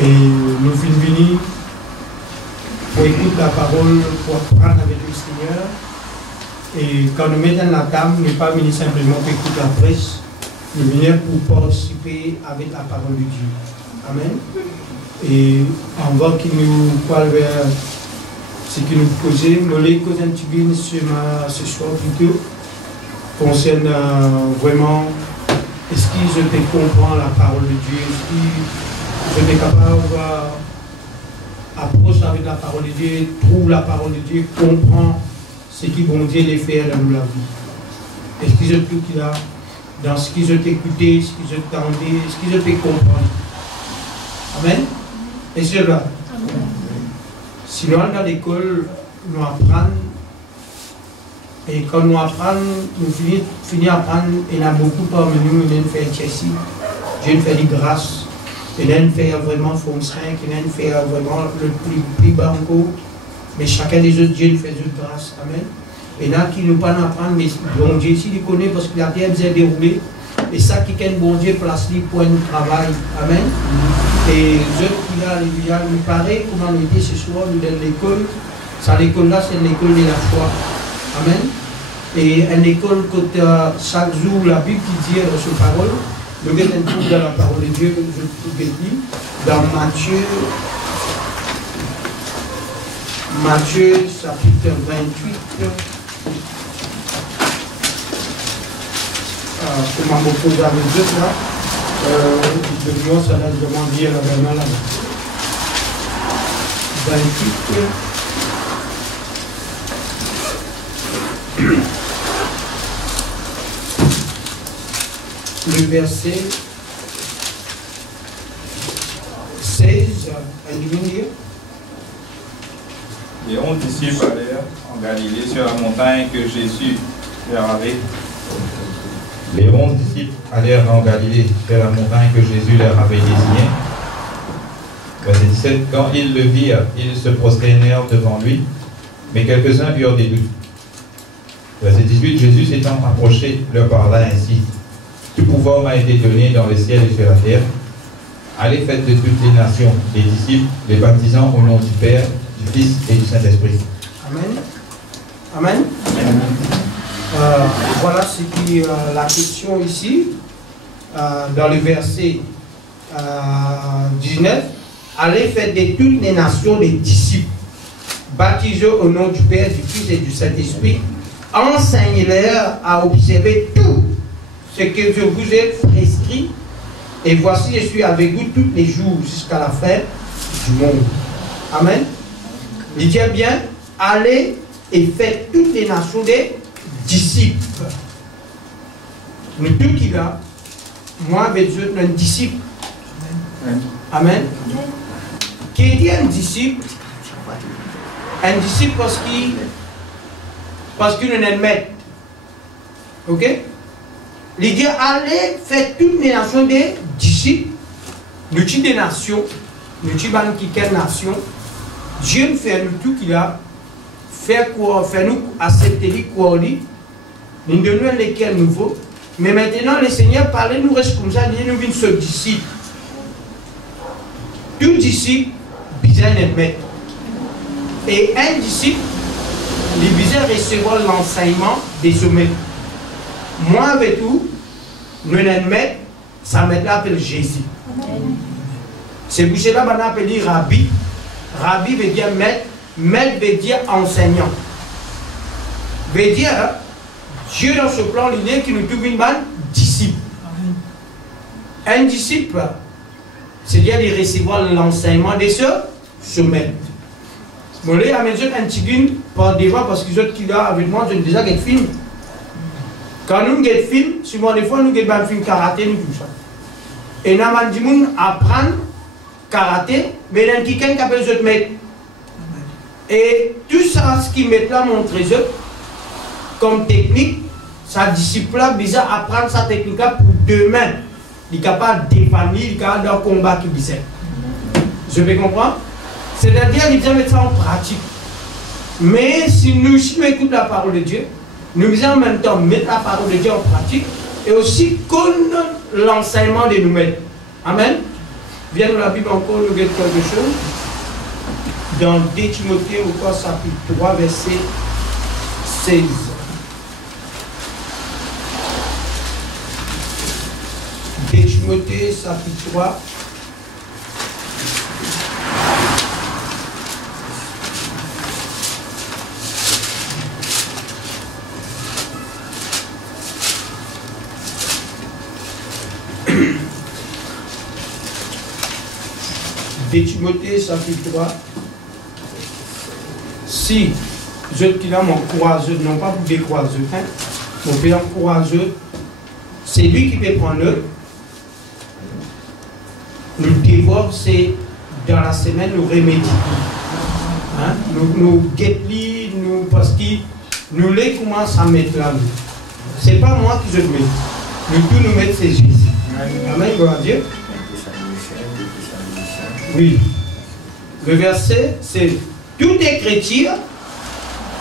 Et nous sommes venus pour écouter la parole, pour apprendre avec le Seigneur. Et quand nous mettons la table, nous ne sommes pas venus simplement pour écouter la presse, nous venons pour participer avec la parole de Dieu. Amen. Et on va qu'il nous parle vers ce qui nous posait. Nous les causes un petit peu ce soir plutôt concerne vraiment est-ce que je peux comprendre la parole de Dieu, est-ce que je suis capable d'approcher avec la parole de Dieu, trouve la parole de Dieu, comprend ce qui bon Dieu les faire dans la vie. Est-ce que je tout qu'il a dans ce que je t'écoutais, ce que je t'entendais, ce que je peux comprendre. Amen. Et c'est là. Sinon, dans l'école, nous apprenons. Et quand nous apprenons, nous finissons à apprendre. Il y a beaucoup parmi nous qui viennent faire Chelsea. Dieu fait des grâces. Il viennent faire vraiment Fonds 5. Il viennent faire vraiment le plus bas encore. Mais chacun des autres, Dieu fait de grâce. Amen. Et là, qui nous pas apprendre, mais bon Dieu, s'il connaît, parce que la terre est déroulée. Et ça qui est bon Dieu place lui pour un travail. Amen. Et je qui là, nous paraît, comment nous dit ce soir, nous dans l'école. Ça, l'école là, c'est l'école de la foi. Amen. Et une école que chaque jour, la Bible qui dit sur parole, nous avons un cours dans la parole de Dieu, je vous ai dit, dans Matthieu chapitre 28. Comment vous posez avec Dieu là, je dois ça là, je demande dire la main là. 28. Le verset 16, les 11 disciples allèrent en Galilée sur la montagne que Jésus leur avait. Les 11 disciples allèrent en Galilée sur la montagne que Jésus leur avait désignée. Verset 17. Quand ils le virent, ils se prosternèrent devant lui, mais quelques-uns eurent des doutes. Verset 18. Jésus s'étant approché, leur parla ainsi. Tout pouvoir m'a été donné dans le ciel et sur la terre. Allez, faites de toutes les nations des disciples, les baptisant au nom du Père, du Fils et du Saint-Esprit. Amen. Amen. Voilà ce qui est la question ici, dans le verset 19. Allez, faites de toutes les nations des disciples, baptisés au nom du Père, du Fils et du Saint-Esprit. Enseignez-leur à observer tout ce que je vous ai prescrit, et voici, je suis avec vous tous les jours jusqu'à la fin du monde. Amen. Il dit bien, allez et faites toutes les nations des disciples. Nous tous qui là, moi avec Dieu, un disciple. Amen. Qui dit un disciple? Un disciple parce qu'il est un maître. Ok? Il dit, allez, faites toutes les nations des disciples. Nous sommes des nations. Nous sommes quelle nation. Dieu nous fait nous tout qu'il a. Fait nous accepter les quoi nous donnons lesquels nouveaux. Mais maintenant, le Seigneur parlait, nous reste comme ça, il nous vient ce disciple. Tout disciple, besoin d'être maître. Et un disciple, il besoin de recevoir l'enseignement des sommets. Moi avec vous, nous sommes maître, ça maître l'appelle Jésus. C'est pour cela qu'on appelle Rabbi. Rabbi veut dire maître, maître veut dire enseignant. Veut dire, Dieu dans ce plan, l'idée qui nous trouve une bonne disciple. Un disciple, c'est-à-dire de recevoir l'enseignement de ce maître. Bon, là, à mesure un petit peu par devant, parce que les autres qui sont avec moi, j'ai déjà des films. Quand nous avons des films, souvent des fois, nous avons des films karaté, nous tout ça. Et nous avons dit, nous apprendre karaté, mais il y a quelqu'un qui appelle les autres maîtres. Et tout ça, ce qu'ils mettent là, montre les autres, comme technique, sa disciple là, bizarre apprendre sa technique là pour demain. Il est capable de défendre, il est capable d'un combat qui bizarre. Je peux comprendre? C'est-à-dire, il vient mettre ça en pratique. Mais si nous écoutons la parole de Dieu, nous devons en même temps mettre la parole de Dieu en pratique et aussi connaître l'enseignement de nous-mêmes. Amen. Viens dans la Bible encore, nous guettons quelque chose. Dans 2 Timothée, au corps chapitre 3, verset 16. Timothée, chapitre 3. Timothée, chapitre 3. Si je qui là mon courageux, non pas pour décourager, hein, mon père courageux, c'est lui qui peut prendre le. Nous dévore, c'est dans la semaine, nous remédier. Hein? Nous guettons, nous, parce que nous les commençons à mettre là. Ce n'est pas moi qui je le mets. Nous tous nous mettons c'est Jésus. Amen, gloire à Dieu. Oui. Le verset, c'est tout écriture,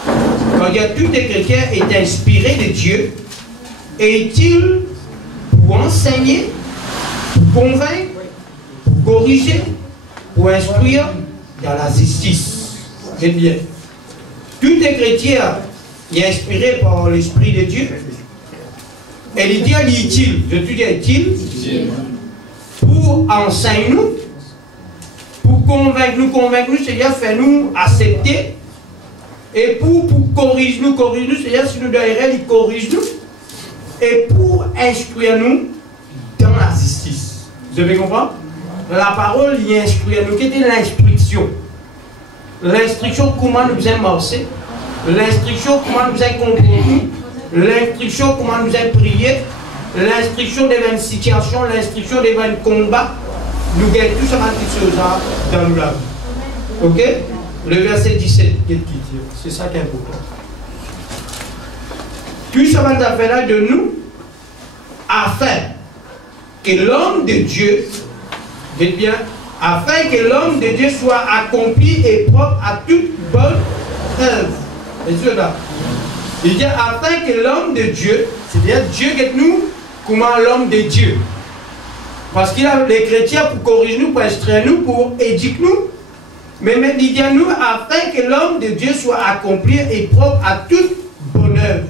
quand il y a tout écriture est inspiré de Dieu, et est-il pour enseigner, pour convaincre, pour corriger, pour instruire dans la justice. C'est bien. Tout écriture est inspiré par l'Esprit de Dieu. Et il dit est-il, je te dis est-il, pour enseigner nous, pour convaincre nous, c'est-à-dire faire nous accepter, et pour corriger nous, c'est-à-dire si nous derrière, il corrige nous, et pour instruire nous dans la justice. Vous avez compris? La parole, il instruit nous. Quelle est l'instruction? L'instruction, comment nous allons marcher, l'instruction, comment nous allons comprendre, l'instruction, comment nous allons prier, l'instruction devant une situation, l'instruction devant un combat. Nous gagnons tout ça dans la vie. Ok? Le verset 17, c'est ça qui est important. Tout ça va faire là de nous, afin que l'homme de Dieu, dites bien, afin que l'homme de Dieu soit accompli et propre à toute bonne œuvre. Et là, il dit afin que l'homme de Dieu, c'est-à-dire Dieu est nous, comment l'homme de Dieu. Parce qu'il a les chrétiens pour corriger nous, pour instruire nous, pour éduquer nous. Mais il dit à nous, afin que l'homme de Dieu soit accompli et propre à toute bonne œuvre.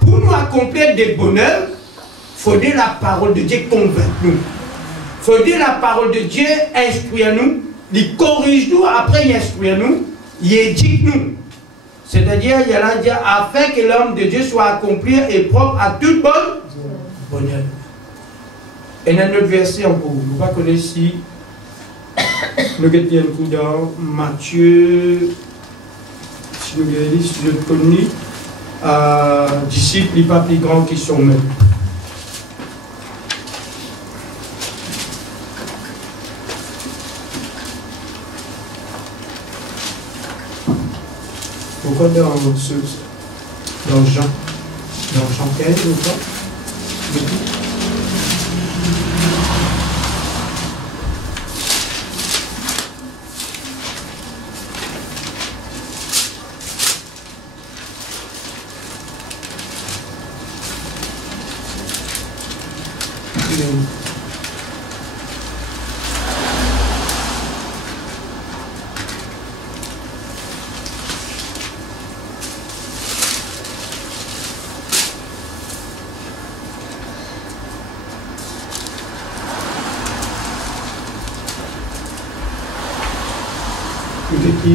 Pour nous accomplir des bonnes œuvres, il faudrait la parole de Dieu convaincre nous. Il faudrait la parole de Dieu instruire nous, il corrige nous, après il instruit nous, il éduque nous. C'est-à-dire, il y a là dire, afin que l'homme de Dieu soit accompli et propre à toute bonne œuvre. Et dans notre verset encore, vous ne connaissez si nous avons un coup dans Matthieu, si nous avons si je connais, disciples, pas plus grands qui sont même. Pourquoi dans Jean 15 ou pas?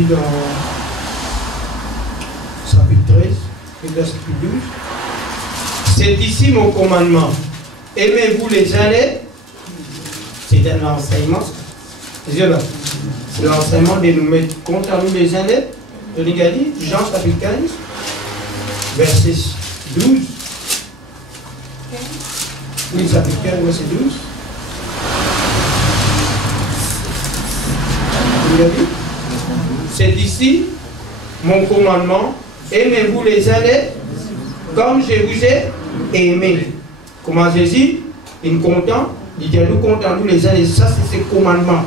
Dans chapitre 13, verset 12. C'est ici mon commandement. Aimez-vous les uns les. C'est un enseignement. C'est l'enseignement de nous mettre contre nous les uns les. Jean chapitre 15, verset 12. Oui, chapitre 15, verset 12. Vous l'avez dit? C'est ici mon commandement. Aimez-vous les uns les comme je vous ai aimé. Comment Jésus, il est content, il dit nous comptons nous les uns les autres. Ça, c'est ses commandements.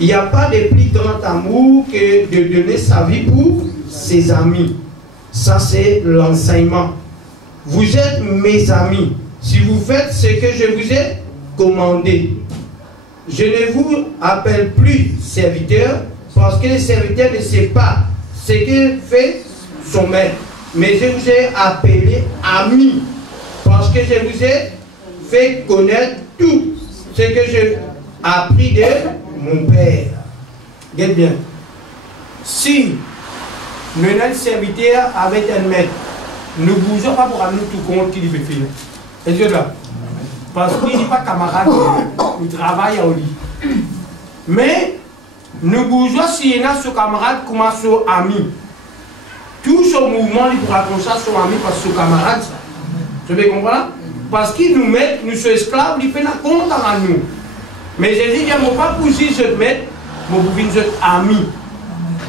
Il n'y a pas de plus grand amour que de donner sa vie pour ses amis. Ça, c'est l'enseignement. Vous êtes mes amis si vous faites ce que je vous ai commandé. je ne vous appelle plus serviteur, parce que le serviteur ne sait pas ce que fait son maître. Mais je vous ai appelé ami, parce que je vous ai fait connaître tout ce que j'ai appris de mon Père. Regardez bien. Si maintenant le serviteur avec un maître, nous ne bougeons pas pour amener tout compte qu'il veut faire. Est-ce que là? Parce qu'il n'est pas camarade, il travaille au lit. Mais nous bougeons si il y a ce camarade comme son ami. Tout ce mouvement, il pourra comme ça son ami parce que son camarade. Ça. Tu veux comprendre? Parce qu'il nous met, nous sommes esclaves, il fait la compte à nous. Mais j'ai dit, je ne vais pas pousser ce maître, mais vous venez être ami.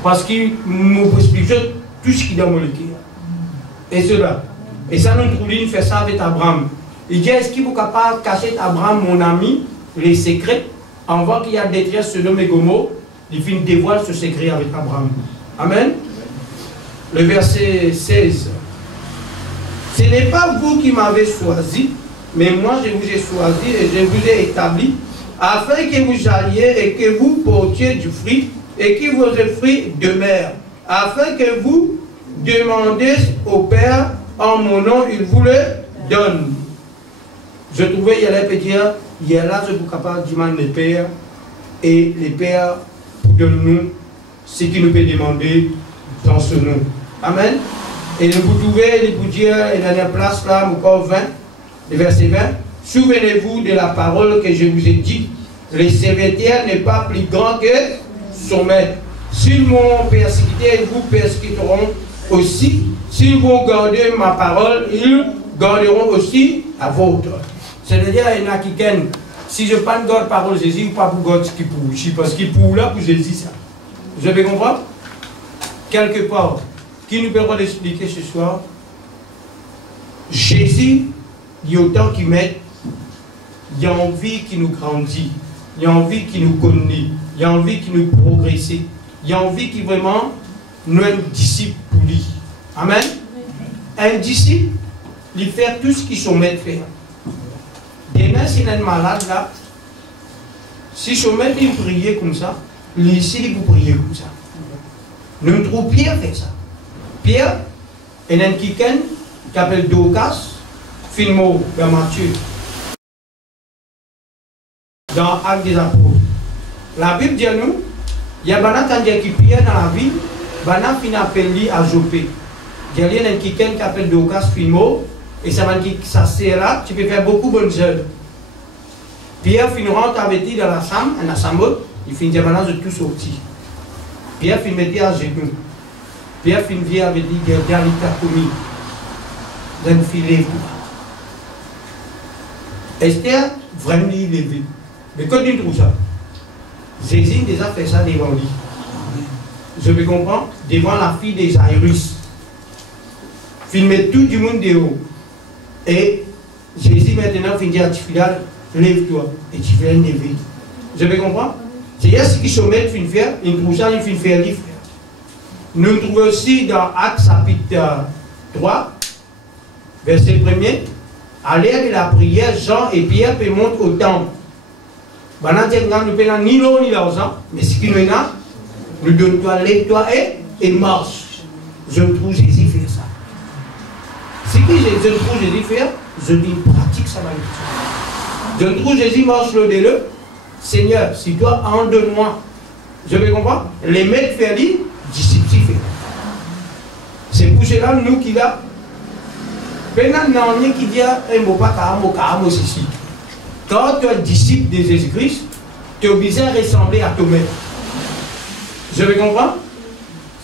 Parce qu'il nous explique tout ce qui est dans mon cœur. Et cela. Et ça, nous trouvons fait ça avec Abraham. Il dit, est-ce qu'il est capable de cacher Abraham, mon ami, les secrets? On voit qu'il y a détruit Sodome et Gomorrhe, il finit de dévoiler ce secret avec Abraham. Amen. Le verset 16. Ce n'est pas vous qui m'avez choisi, mais moi je vous ai choisi et je vous ai établi, afin que vous alliez et que vous portiez du fruit, et que vos fruits demeurent, afin que vous demandez au Père en mon nom, il vous le donne. Je trouvais, il y a là, dire, il y a là, je suis capable de demander le Père, et le Père donne-nous ce qu'il nous peut demander dans ce nom. Amen. Et vous trouvez, vous dire, la dernière place là, encore 20, le verset 20, souvenez-vous de la parole que je vous ai dit, le serviteur n'est pas plus grand que son maître. S'ils m'ont persécuté, ils vous persécuteront aussi. S'ils vont garder ma parole, ils garderont aussi la vôtre. C'est-à-dire, il y en a qui viennent. Si je parle de God parole Jésus, pas pour God ce qui pour ici, parce qu'il pour là pour Jésus ça. Vous avez compris? Quelque part, qui nous permet d'expliquer ce soir, Jésus, il y a autant qu'il met, il y a envie qu'il nous grandit, il y a envie qu'il nous connaît, il y a envie qu'il nous progresse, il y a envie qu'il vraiment nous un disciple pour lui. Amen. Un disciple, il fait tout ce qu'il son maître fait. Demain, s'il est malade là, si son maître il priait comme ça, lui ici il vous prier comme ça. Nous trouvons Pierre fait ça. Pierre, il y a un quelqu'un qui s'appelle Dorcas, Filmo, dans Matthieu, dans Actes des Apôtres. La Bible dit à nous, il y a un qui prie dans la ville, il finit appelé à Jopé. Il y a un quelqu'un qui s'appelle Dorcas, Filmo, et ça m'a dit que ça sert, tu peux faire beaucoup de bonnes œuvres. Pierre finit rentre avec lui dans la chambre, il finit de tout sorti. Pierre finit mettre à genoux. Pierre finit vient avec lui, il a commis. D'un filet. Esther, vraiment, il est levé. Mais quand il trouve ça, Jésus déjà fait ça devant lui. Je me comprends, devant la fille des Jairus. Il met tout le monde dehors. Et Jésus maintenant finit à Tifilal, lève-toi. Et tu fais un lever. Je me comprends? C'est ce qui se met une faire, une trouve ça, une faire livre. Nous trouvons aussi dans Actes chapitre 3, verset 1er, à l'heure de la prière, Jean et Pierre montent au temple. Pendant que nous ne payons ni l'eau ni l'argent, mais ce qui nous a, nous donnons-toi, lève-toi et marche. Je trouve Jésus faire ça. Ce que je trouve Jésus faire, je dis pratique ça. Je trouve Jésus marche le délai. Seigneur, si toi en donne-moi, je vais comprendre, les maîtres faire dit, disciples faire. C'est pour cela nous qui là, maintenant nous qui dit un mot pas caramo ici. Quand tu es disciple de Jésus-Christ, tu es obligé à ressembler à ton maître. Je vais comprendre.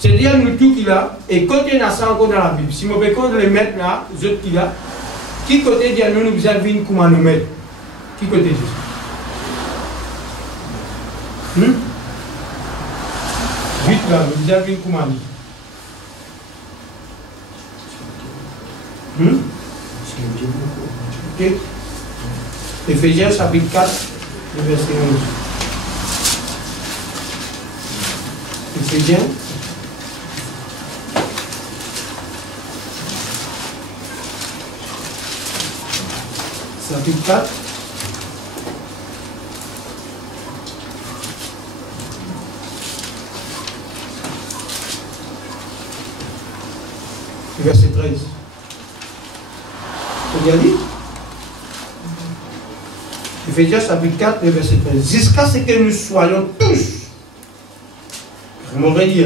C'est-à-dire nous tous qui là, et côté n'a ça encore dans la Bible. Si je vais compter les maîtres là, les autres qui là, qui côté dit nous nous avons vu comment nous mettre? Qui côté Jésus? Vite là, vous avez vu comment dit. Éphésiens chapitre 4, le verset 11. Éphésiens. Chapitre 4. verset 13. Tu as dit? Éphésiens chapitre 4, verset 13. Jusqu'à ce que nous soyons tous, je m'aurais dit,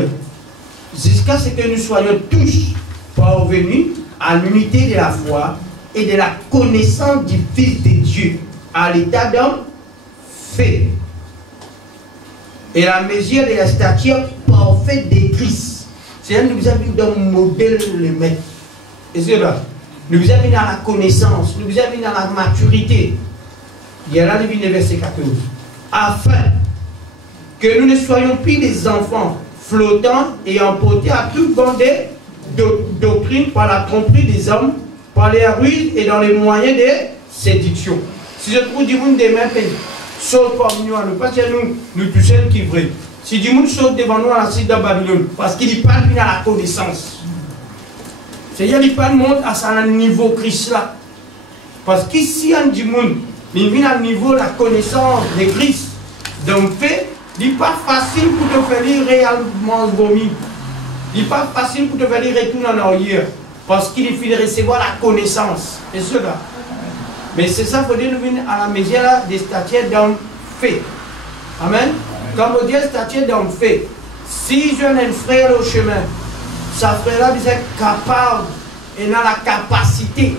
jusqu'à ce que nous soyons tous parvenus à l'unité de la foi et de la connaissance du Fils de Dieu, à l'état d'homme fait, et la mesure de la stature parfaite de Christ. C'est-à-dire que nous avons d'un modèle le maître. Et c'est là. Nous avons dans la connaissance, nous avons dans la maturité. Il y a là le verset 14. Afin que nous ne soyons plus des enfants flottants et emportés à toute bande de doctrine par la tromperie des hommes, par les ruses et dans les moyens de séduction. Si je trouve du monde des mêmes pays, saute parmi nous, pas que nous tous seuls qui vrai. Si du monde saute devant nous à la cité de Babylone, parce qu'il n'est pas venu à la connaissance. C'est-à-dire qu'il n'est pas monte à ce niveau Christ là. Parce qu'ici, on dit monde, il vient à niveau de la connaissance de Christ. Donc, fait, il n'est pas facile pour te faire réellement vomir. Il n'est pas facile pour te faire retourner en arrière. Parce qu'il faut recevoir la connaissance. Et cela. Mais c'est ça qu'il faut dire, nous venons à la mesure des statuts d'homme fait. Amen. Comme on dit, statut d'homme fait. Si je n'ai un frère au chemin, sa frère-là est capable et a la capacité.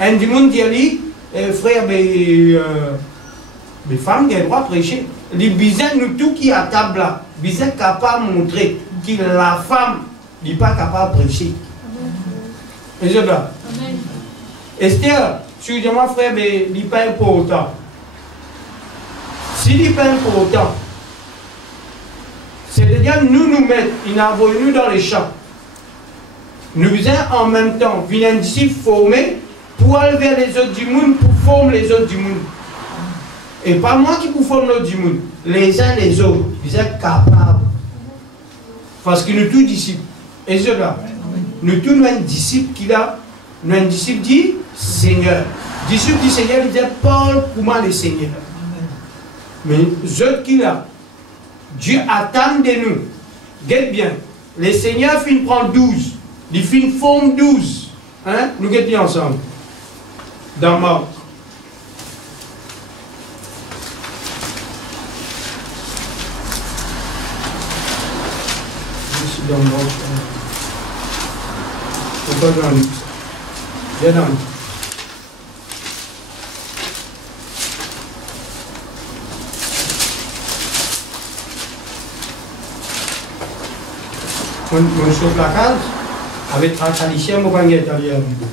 Un du monde dit, frère, les femmes ont le droit de prêcher. Les bisins, nous tous qui à table là, bisins capable de montrer que la femme n'est pas capable de prêcher. Et c'est là. Esther, excusez-moi frère, mais il n'est pas important. S'il n'est pas important, c'est-à-dire nous mettons, il a envoyé nous dans les champs. Nous faisons en même temps, venons d'ici former pour aller vers les autres du monde, pour former les autres du monde. Et pas moi qui pour former les autres du monde, les uns les autres, ils sont capables. Parce que nous tous disciples. Et cela, nous tous nous un disciple qui a, nous un disciple dit Seigneur. Disciple dit Seigneur, il dit Paul pour moi le Seigneur. Mais ceux qui là, Dieu attend de nous. Guette bien. Le Seigneur finit prendre 12. Il finit forme 12. Hein? Nous guettons ensemble. Dans Marc. Ici dans Marc. Pourquoi dans Luc? Viens dans Luc. Mon chauffe la case, avec un calicien, mon panier est allé à Bibo.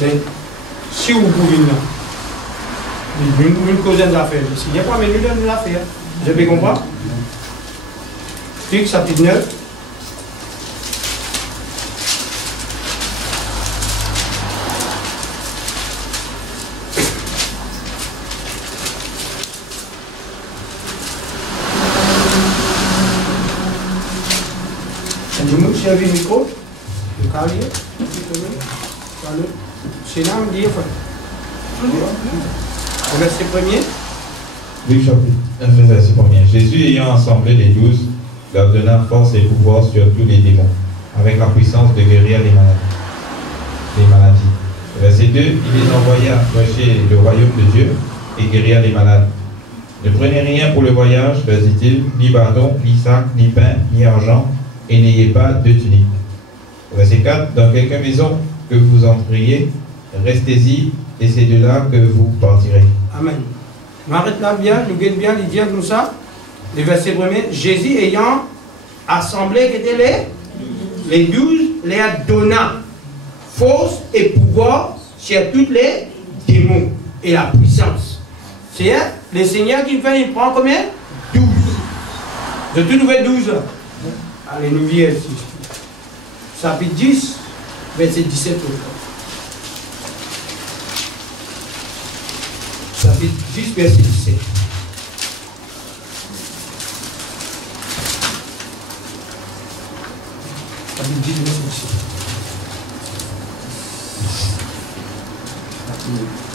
Mais si vous pouvez, une cause d'affaires. S'il n'y a pas menu de l'affaire, je peux comprendre. Luc chapitre 9. J'ai vu Nico, le carrier, c'est là, on dit, le verset premier. Luc chapitre 1, verset 1er. Jésus ayant assemblé les 12, leur donna force et pouvoir sur tous les démons, avec la puissance de guérir les maladies. Verset 2, il les envoya prêcher le royaume de Dieu et guérir les malades. Ne prenez rien pour le voyage, leur dit-il, ni bâton, ni sac, ni pain, ni argent, et n'ayez pas de tunique. Verset 4, dans quelque maison que vous entriez, restez-y, et c'est de là que vous partirez. Amen. On arrête là bien, nous guette bien, il dit comme ça. Le verset premier, Jésus ayant assemblé les 12, les donna force et pouvoir sur toutes les démons et la puissance. C'est le Seigneur qui fait, il prend combien? 12. De tout nouveau 12. Allez, nous viens ici. Chapitre 10, verset 17 au chapitre 10, verset 17. Chapitre 10, verset 17.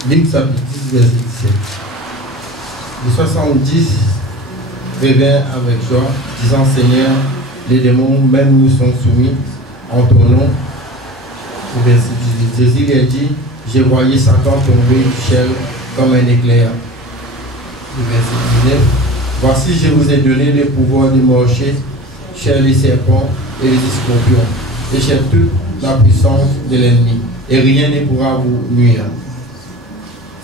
Luc chapitre 10, verset 17. Les 70 revint avec joie, disant Seigneur, les démons même nous sont soumis en ton nom. Verset 18. Jésus lui a dit, j'ai voyé Satan tomber du ciel comme un éclair. Verset 19. Voici, je vous ai donné le pouvoir de marcher chez les serpents et les scorpions, et chez toute la puissance de l'ennemi, et rien ne pourra vous nuire.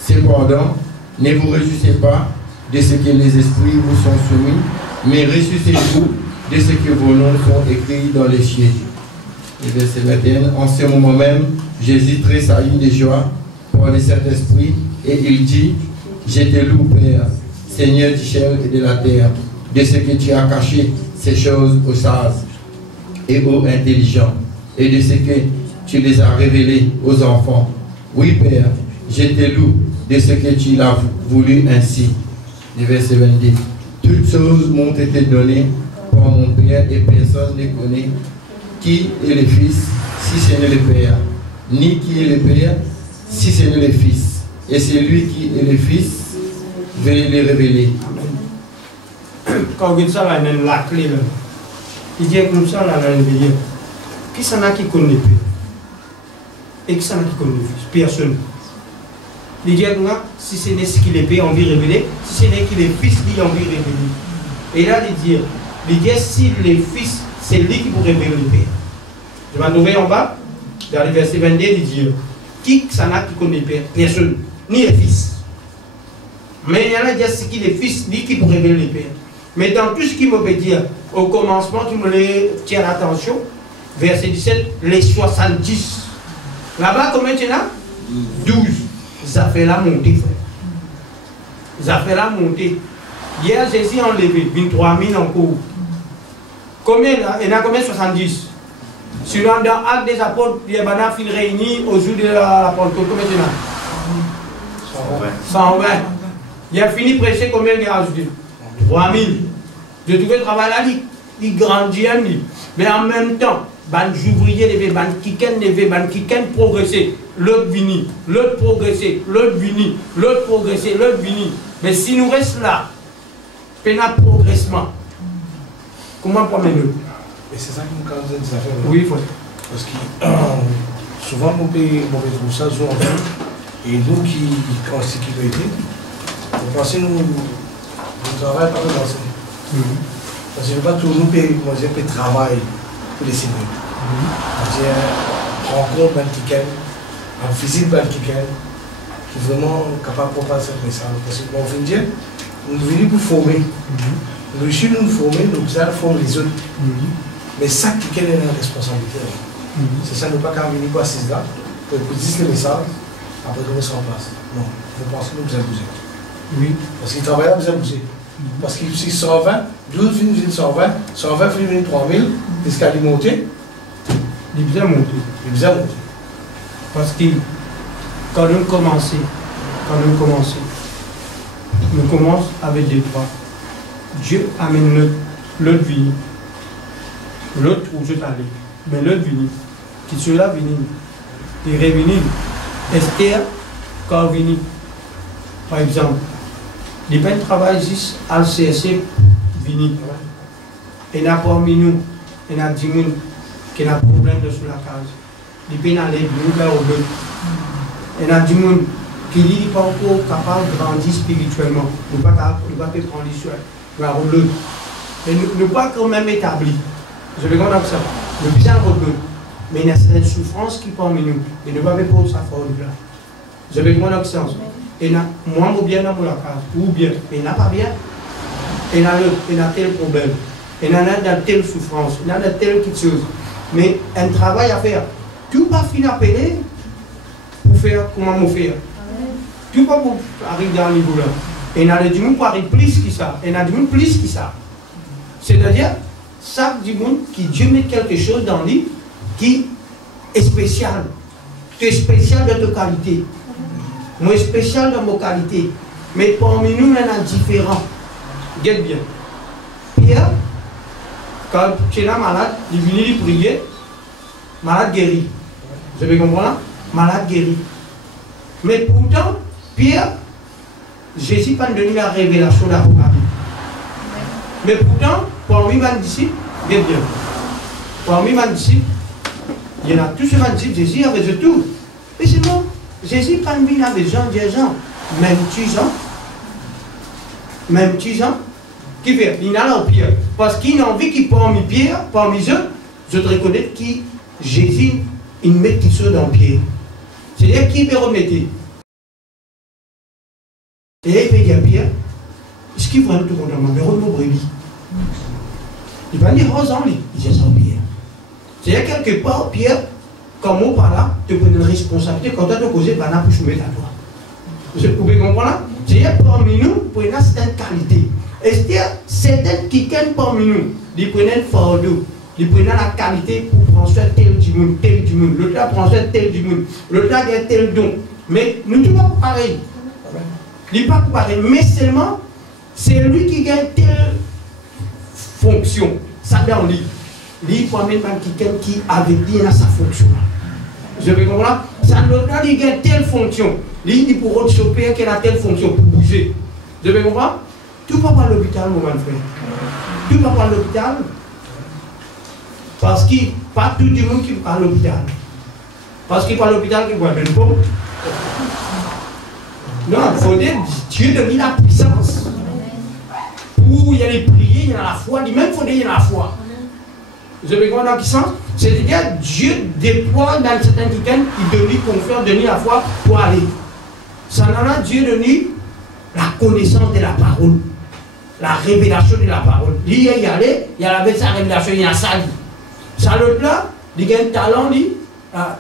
Cependant, ne vous réjouissez pas de ce que les esprits vous sont soumis, mais réjouissez-vous de ce que vos noms sont écrits dans les cieux. Et verset 21. En ce moment même, Jésus tressaillit de joie par le Saint-Esprit, et il dit, je te loue, Père, Seigneur du ciel et de la terre, de ce que tu as caché ces choses aux sages et aux intelligents, et de ce que tu les as révélées aux enfants. Oui, Père, je te loue de ce que tu l'as voulu ainsi. Et verset 22. Toutes choses m'ont été données par mon Père, et personne ne connaît qui est le Fils, si ce n'est le Père, ni qui est le Père, si ce n'est le Fils. Et c'est lui qui est le Fils veut les révéler. Quand on dit ça, là, il y a la clé. Il dit comme ça, là, il y a qui s'en a qui connaît plus? Et qui s'en a qui connaît plus? Personne. Il dit que si ce n'est ce qu'il est père, on veut révéler. Si ce n'est qu'il est fils, on veut révéler. Et là, il dit si le fils, c'est lui qui vous révèle le père. Je vais trouver en bas, dans le verset 22, il dit qui s'en a qui connaît père? Personne. Ni le fils. Mais il y en a qui disent qu'il est fils, lui qui vous révèle le père. Mais dans tout ce qu'il me peut dire, au commencement, tu me le tiens attention, verset 17, les 70. Là-bas, combien tu en as? 12. Ça fait la montée, frère. Ça fait la montée. Hier, Jésus a enlevé 23 000 en cours. Combien là? Il y en a combien? 70. Sinon, dans l'acte des apôtres, il y a des filles réunies au jour de la Pentecôte. Combien tu en as? 120. Il a fini de prêcher combien il a ajouté? 3 000. Je trouvais le travail là, il grandit, mais en même temps, les ouvriers, les kiken progresser, l'autre vini, l'autre progresser, l'autre vini, l'autre progresser, l'autre vini. Mais si nous restons là, pénal progressement, comment promener-nous? Et c'est ça qui nous cause des affaires. Oui, il faut. Parce que souvent, on trouve ça souvent. Et nous qui en sécurité, vous pensez nous travaillons pas dans ça. Parce que je ne veux pas tout nous payer, moi j'ai fait travail pour les signer. J'ai rencontre Bantiken, en physique Bantiken, qui est vraiment capable de passer ce message. Parce que on vient dire, nous venons pour former. Nous réussissons nous former, nous allons former les autres. Mais ça qui est la responsabilité. C'est ça, nous ne pouvons pas venir pour assister là, pour dire le message, après nous mettre en place. Non, nous pensons que nous allons bouger. Oui. Parce qu'il travaille là, vous allez bouger. Parce que si 120, 12 finit 120, 120 finit 3000, jusqu'à lui monter. Il vous a monté. Il vous a monté. Parce que quand nous commençons, nous commençons avec des droits. Dieu amène l'autre vini. L'autre où je t'allais. Mais l'autre vini. Qui cela vini. Il revenu. Esther, quand vini. Par exemple. Les peines travaillent juste à CSC vini. Et n'a parmi nous, il y a 10 000 qui ont un problème de sous la case. Les peines allaient venir là au but. Il y a 10 000 qui n'est pas encore capable de grandir spirituellement. Nous ne pouvons pas prendre l'histoire. Mais nous ne pouvons pas quand même établir. Je vais comprendre ça. Le bizarre rebeu. Mais il y a certaines souffrances qui parmi nous. Et ne pas me poser sa forme là. Je vais comprendre ça. Et moi, je bien dans la case, ou bien, il n'a pas bien, il a tel problème, il a telle souffrance, il a telle petite chose. Mais un travail à faire. Tu ne peux pas finir à payer pour faire comment me faire. Tu ne peux pas arriver dans le niveau là. Et il y a des gens qui arrivent plus que ça. Il y a des gens plus que ça. C'est-à-dire, chaque monde qui Dieu met quelque chose dans lui qui est spécial. Tu es spécial de ta qualité. Moi, spécial dans ma qualité. Mais parmi nous, il y en a différents. Regarde bien. Pierre, quand tu es là malade, il vient lui prier. Malade guéri. Vous avez compris? Malade guéri. Mais pourtant, Pierre, Jésus n'a pas donné la révélation de l'Apocalypse. Mais pourtant, parmi mes disciples, regarde bien. Parmi mes disciples, Il y en a tous ceux qui disent Jésus avait de tout. Mais c'est bon. Jésus, parmi lui, avait des gens, même petits gens, qui fait, il n'a pas Pierre. Parce qu'il a envie qu'il parmi Pierre, parmi eux, je te reconnais que Jésus, il met quelque chose dans Pierre. C'est-à-dire qu'il peut remettre. Et il peut dire à Pierre, est-ce qu'il va tout le monde mais remonte brebis. Il va dire, oh, il dit ça au Pierre. C'est-à-dire quelque part, Pierre, comme on parle là, tu prends une responsabilité quand tu as causé, tu as pour soumettre à toi. Vous pouvez comprendre? C'est-à-dire parmi nous, pour une certaine qualité. Et c'est-à-dire, certaines qui viennent parmi nous, ils prennent un fardeau, ils prennent la qualité pour prendre soin tel du monde, l'autre là prend soin tel du monde, l'autre là a tel don. Mais nous ne sommes pas pareils. Il n'est pas pareil, mais seulement, c'est lui qui gagne telle fonction. Ça dans lui. Lui, il faut même quelqu'un qui avait bien sa fonction. Je vais comprendre? Ça l'autre là, il gagne telle fonction. Lui, il pourra choper qu'il a telle fonction pour bouger. Je vais comprendre? Tout va pas à l'hôpital, mon frère. Tout va pas à l'hôpital. Parce que pas tout le monde qui va à l'hôpital. Parce qu'il va à l'hôpital qui va le pauvre. Non, il faut dire Dieu donne la puissance. Pour y aller prier, il y a la foi. Lui-même, il faut dire il y a la foi. Vous avez compris dans quel sens? C'est-à-dire Dieu déploie dans certains week-ends, il donne confiance, donne la foi pour aller. Ça en a Dieu donné la connaissance de la parole. La révélation de la parole. Il y allait, il y avait sa révélation, il y a ça. Ça l'autre là, il a un talent,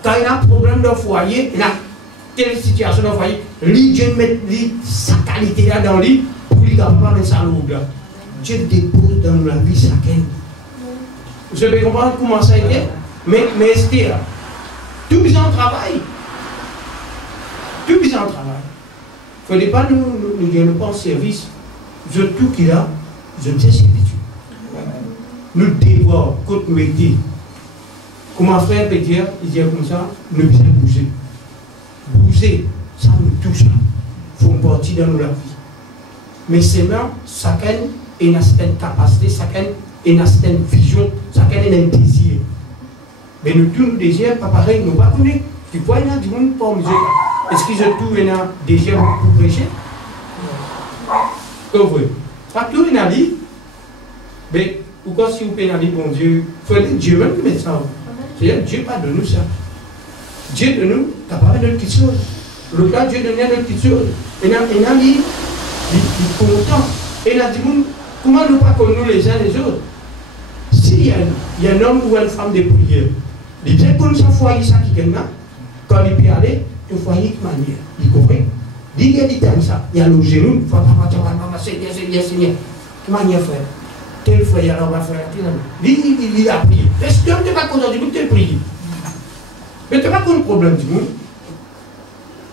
quand il a un problème dans le foyer, il a telle situation dans le foyer, Dieu met sa qualité là dans lui pour lui capable de ça là. Dieu dépose dans la vie chacun. Vous devez comprendre comment ça a été, mais c'est là. Tout besoin de travail. Tout besoin de travail. Il ne faut pas nous gagner pas en service. Je tout qu'il a, je me sais servitude. Nous devons, quand nous dit, comment frère peut dire, il dit comme ça, nous devons bouger. Bouger, ça nous touche. Il faut partir dans la vie. Mais seulement, chacun a une certaine capacité, chacun a une certaine vision, chacun a un désir. Mais nous tous nous désirons, pas pareil, nous ne pas connaître. Tu vois, il y a du monde pour musique. Est-ce que je trouve un désir pour prêcher? Pas tout il a dit, mais pourquoi si vous pénalisez bon Dieu, il faut Dieu même qui met ça. C'est-à-dire Dieu pas de nous ça. Dieu de nous, capable de notre petite chose. Le cas Dieu donne notre petite chose. Il a dit, il est content. Et il a dit, comment nous pas comme nous les uns les autres? S'il y a un homme ou une femme de prière, il dit comme ça foyer ça qui gagne, quand il peut aller, il foyer de manière. Il comprend. Il y a dit ça, il y a le genou, il faut pas Seigneur. Comment frère? Tel frère, alors on va faire il a prié. Est-ce que tu n'es pas content du monde, tu prié? Mais tu n'as pas de problème du monde.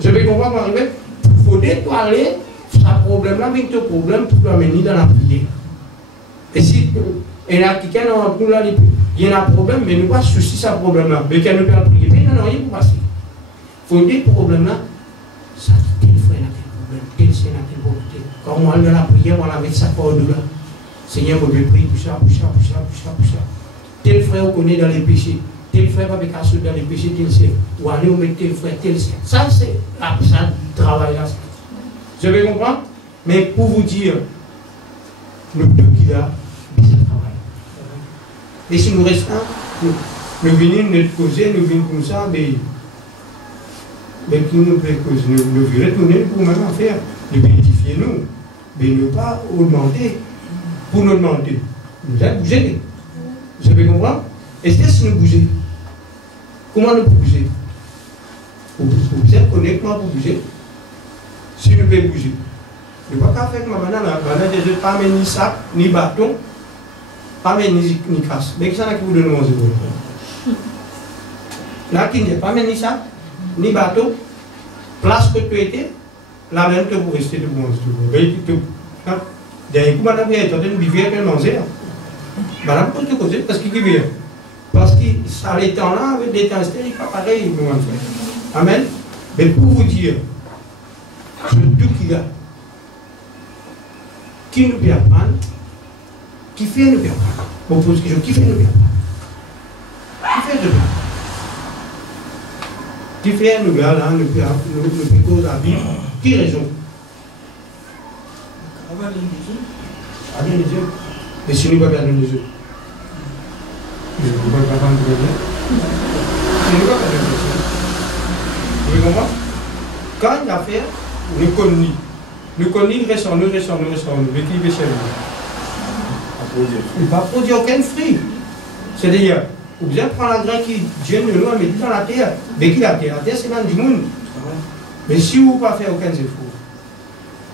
Je vais comprendre, il faut détoiler ce problème-là avec ton problème pour l'amener dans la prière. Et si il y a quelqu'un dans nous là, il y a un problème, mais nous pas souci ce problème-là. Mais qu'il ne peut pas prier, mais il n'y a rien pour passer. Il faut dire le problème-là, ça dit tel frère a tel problème, tel Seigneur a tel problème. Quand on va dans la prière, on avait sa parole de là. Seigneur, on veut prier pour ça. Tel frère, on connaît dans les péchés. Tel frère va faire dans les péchés, tel frère. Ou aller, on met tel frère, tel frère. Ça, c'est ça, le travail là. Je vais comprendre? Mais pour vous dire, nous deux qui a, c'est le travail. Et si nous restons, nous venons nous causer, nous venons comme ça, mais qui nous fait causer, nous venons retourner pour même faire, de bénéficier nous, mais ne pas augmenter, pour nous demander. Nous allons bouger. Je vais comprendre? Et si nous bouger, comment nous bouger? Vous connaissez comment vous bouger? Si nous pouvons bouger. Je ne vais pas faire ma banane, je ne vais pas mettre ni sac, ni bâton, pas mettre ni casse. Mais qui ça qui vous donne mon zéro? Là, qui n'est pas mettre ni sac, ni bâton, place que tu étais, là même que vous restez de bon zéro. Derrière coup, madame, il y a une bivière qu'elle mangeait. Madame, pour te causer, parce qu'il vient. Parce que ça, les temps là, avec des temps stériles, pas pareil, mon frère. Amen. Mais pour vous dire, c'est tout qu'il y a. Qui nous peut apprendre? Qui fait nous peut apprendre? Bon, pose question, qui fait nous peut apprendre? Qui fait nous peut apprendre? Tu fais un gars là, ne peut cause la vie. Qui raison? Avec les yeux. Mais si nous ne pouvons pas garder les yeux. Je ne peux pas prendre les yeux. Je ne peux pas garder les yeux. Vous comprenez? Quand il y a affaire, nous connaissons. Nous connaissons, nous restons. Mais qui veut servir? Il ne va pas produire aucun fruit. C'est-à-dire, vous bien prendre la graine qui Dieu nous a mis dans la terre. Mais qui la terre? La terre, c'est dans du monde. Mais si vous ne pouvez pas faire aucun effort,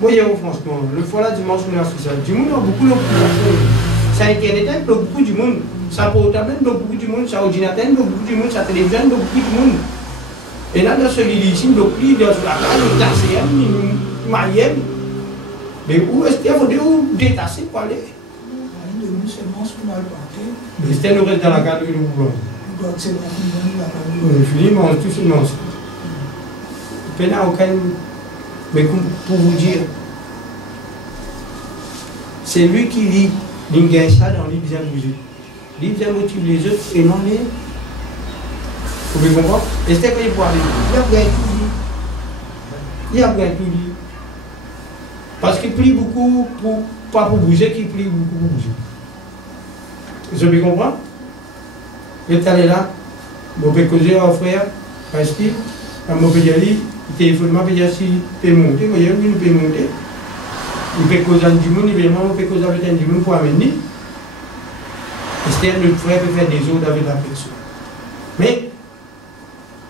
moi, je dis franchement, le fois la dimanche, on est africain. Du monde a beaucoup de ça Internet, beaucoup du monde. Ça portable, beaucoup du monde. Ça ordinateur, beaucoup du monde. Ça télévision, beaucoup du monde. Et là, dans ce lit ici, le prix de la classe, Mayenne. Mais où est-ce qu'il faut détasser pour aller? Mais c'était le reste dans la garde de nous. On finit, mange tout ce monde. Il n'y a aucun. Mais pour vous dire, c'est lui qui lit ça dans l'île bien motiver. L'île bien motive les autres et non les. Vous pouvez comprendre? Et c'est qu'il faut aller. Il a bien tout dit. Parce qu'il prie beaucoup, pas pour bouger, qu'il prie beaucoup pour bouger. Je peux comprendre? Il est allé là, je peux causer au frère, parce qu'il a mon pédiali, il téléphone, il peut si peut monter, il peut monter. Il peut causer du monde, il peut causer avec du monde pour amener. C'est-à-dire que le frère peut faire des autres avec la personne. Mais,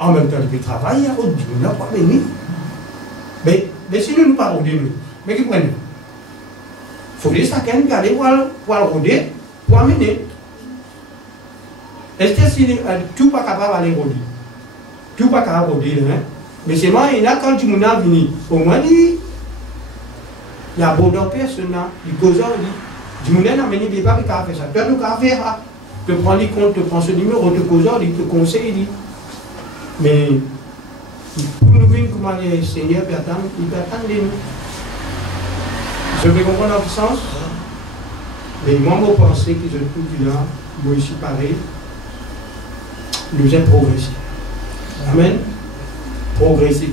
en même temps, il peut travailler à autre du monde pour amener. Mais si nous ne parlons pas de nous, mais qui prennent? Il faut que chacun garde pour rôder, pour amener. Est-ce que si tout pas capable d'aller rôder? Tout pas capable de rôder, hein? Mais c'est moi, il y a quand du monde a venu, au moins, il y a beaucoup de personnes, il cause, du monde a amené des pas qui a fait ça. Toi, tu as fait ça. Tu prends les comptes, tu prends ce numéro, tu causes, il te conseille. Mais, pour nous venir comment les seigneurs peut attendre, il peut attendre de nous. Je peux comprendre dans ce sens. Mais moi, je pense que je trouve là, moi ici pareil, nous avons progressé. Amen. Progresser.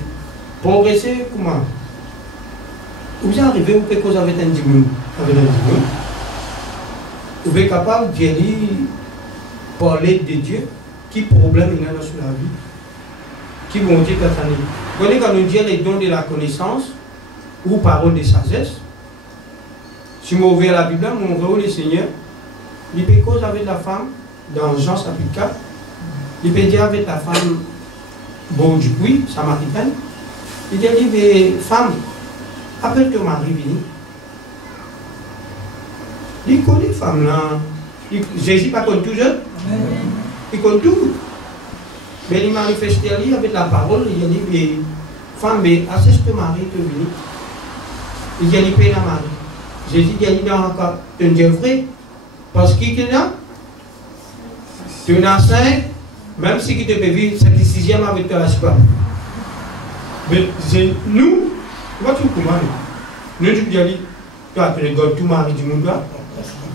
Progresser comment? Vous arrivez, vous pouvez causer avec un dimanche. Vous êtes capable d'y parler de Dieu, qui problème il y a dans la vie, qui vont dire cette année. Vous voyez, quand nous disons les dons de la connaissance, ou paroles de sagesse, si vous ouvrez la Bible, vous ouvrez le Seigneur, il peut causer avec la femme, dans Jean chapitre 4, il peut dire avec la femme, bon du puits, samaritaine, il dit, femme, appelle ton mari, vini. Il connaît les femmes là. Jésus pas comme tout jeune. Il connaît tout. Mais il manifeste avec la parole, il dit, femme, assiste ton mari, tu vini. Il dit, paye la mari. Jésus dit, dans un Dieu vrai. Parce qu'il est là. Tu es enceinte, même si tu te peux vivre, c'est le 6e avec toi, je pas. Mais nous, comment tu commandes? Nous, tu dis, tu as tout mari du monde là.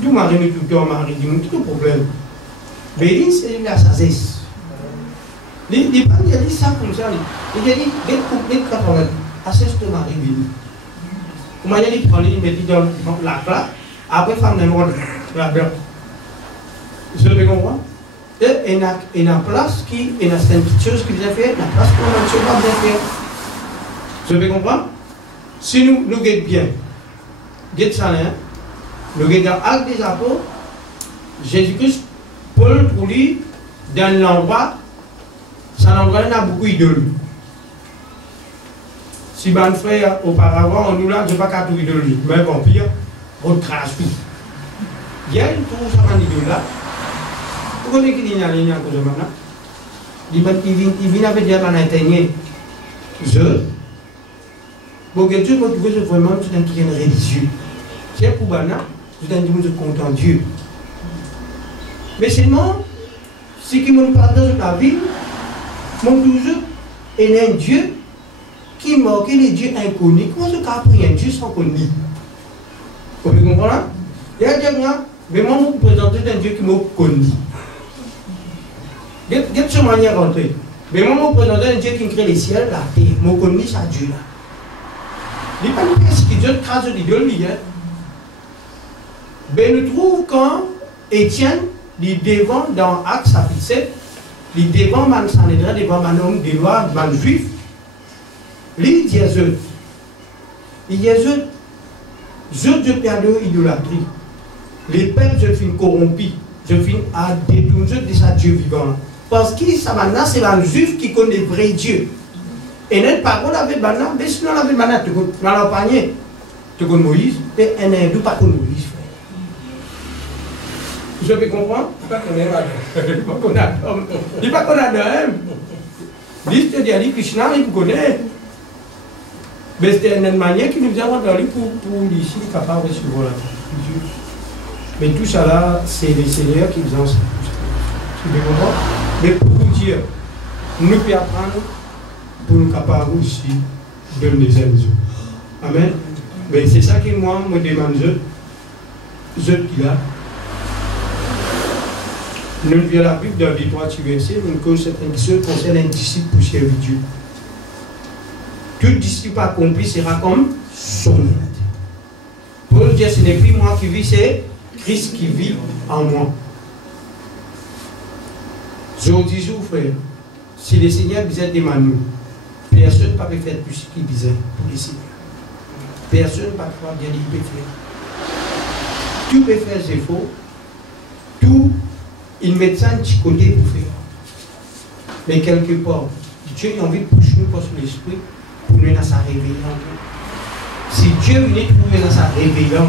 Tout mari, tout mari du monde, tout problème. Mais il c'est la sagesse. Il dit ça comme ça. Il dit, dès que tu as assiste ton mari, comment il prend, il met dans la classe, après, femme n'est pas la belle. Je peux comprendre? Et il y a une place qui, il y a certaines choses qu'il a fait, la place qu'on a bien fait. Je peux comprendre? Si nous guettons bien, guettons ça, nous guettons dans l'acte des apôtres, Jésus-Christ, Paul, pour lui, dans l'endroit, ça l'endroit, il y a beaucoup d'idoles. Si mon frère, auparavant, on nous l'a, je ne sais pas qu'à tout idole, mais bon, pire, on crache tout. Il y a une tour, ça m'a idole là. Vous connaissez qu'il y a une cause de maintenant? Il vient avec des manataniers. Bon, quelque chose que vous vraiment, c'est un qui est religieux. C'est pour Bana, c'est un qui est content Dieu. Mais seulement, ce qui me parle dans la vie, mon toujours est un Dieu qui marque les dieux inconnus. Comment est-ce qu'on pris un Dieu sans connaître? Vous comprenez? Il y a des gens, mais moi, je vous présente un Dieu qui m'a connu. Quelle manière rentrer? Mais moi, je présente un Dieu qui crée les ciels, la terre. Je connais ça Dieu là. Il n'y a pas de personne qui Dieu crase l'idole. Mais nous trouvons quand Étienne, il devant dans Actes chapitre 7, il devant man Sanhédrin, devant man homme des lois, man juif, il dit à eux, il dit à eux, je perds l'idolâtrie. Les peuples, je finis corrompus, je finis à détourner de sa Dieu vivant. Parce que ça maintenant, c'est un juif qui connaît le vrai Dieu. Et notre parole avec Bana, mais sinon, avec Bana, tu connais dans le panier, tu connais Moïse, et un hindou pas connaît Moïse. Je peux comprendre? Il ne pas qu'on a d'homme. Il ne pas qu'on a d'homme. L'histoire de Krishna, il connaît. Mais c'était une manière qui nous a rendu pour ici, capable de recevoir la Dieu. Mais tout ça là, c'est les seigneurs qui nous enseignent. Tu peux comprendre? Mais pour vous dire, nous pouvons apprendre pour nous capables aussi de nous aider. Amen. Mais c'est ça que moi, je me demande, je qui là. Nous lisons la Bible dans les 3 versets, nous connaissons certaines choses concernant un disciple pour servir Dieu. Tout disciple accompli sera comme son maître. Pour dire, ce n'est plus moi qui vis, c'est Christ qui vit en moi. Je vous dis, frère, si le Seigneur disait des nous, personne ne peut faire plus ce qu'il disait pour le Seigneur. Personne ne peut faire bien, il peut faire. Tout peut faire, c'est faux. Tout. Il met ça un petit côté pour faire. Mais quelque part, Dieu a envie de pousser nous par son esprit pour nous dans sa réveillon. Si Dieu venait trouver dans sa réveillon,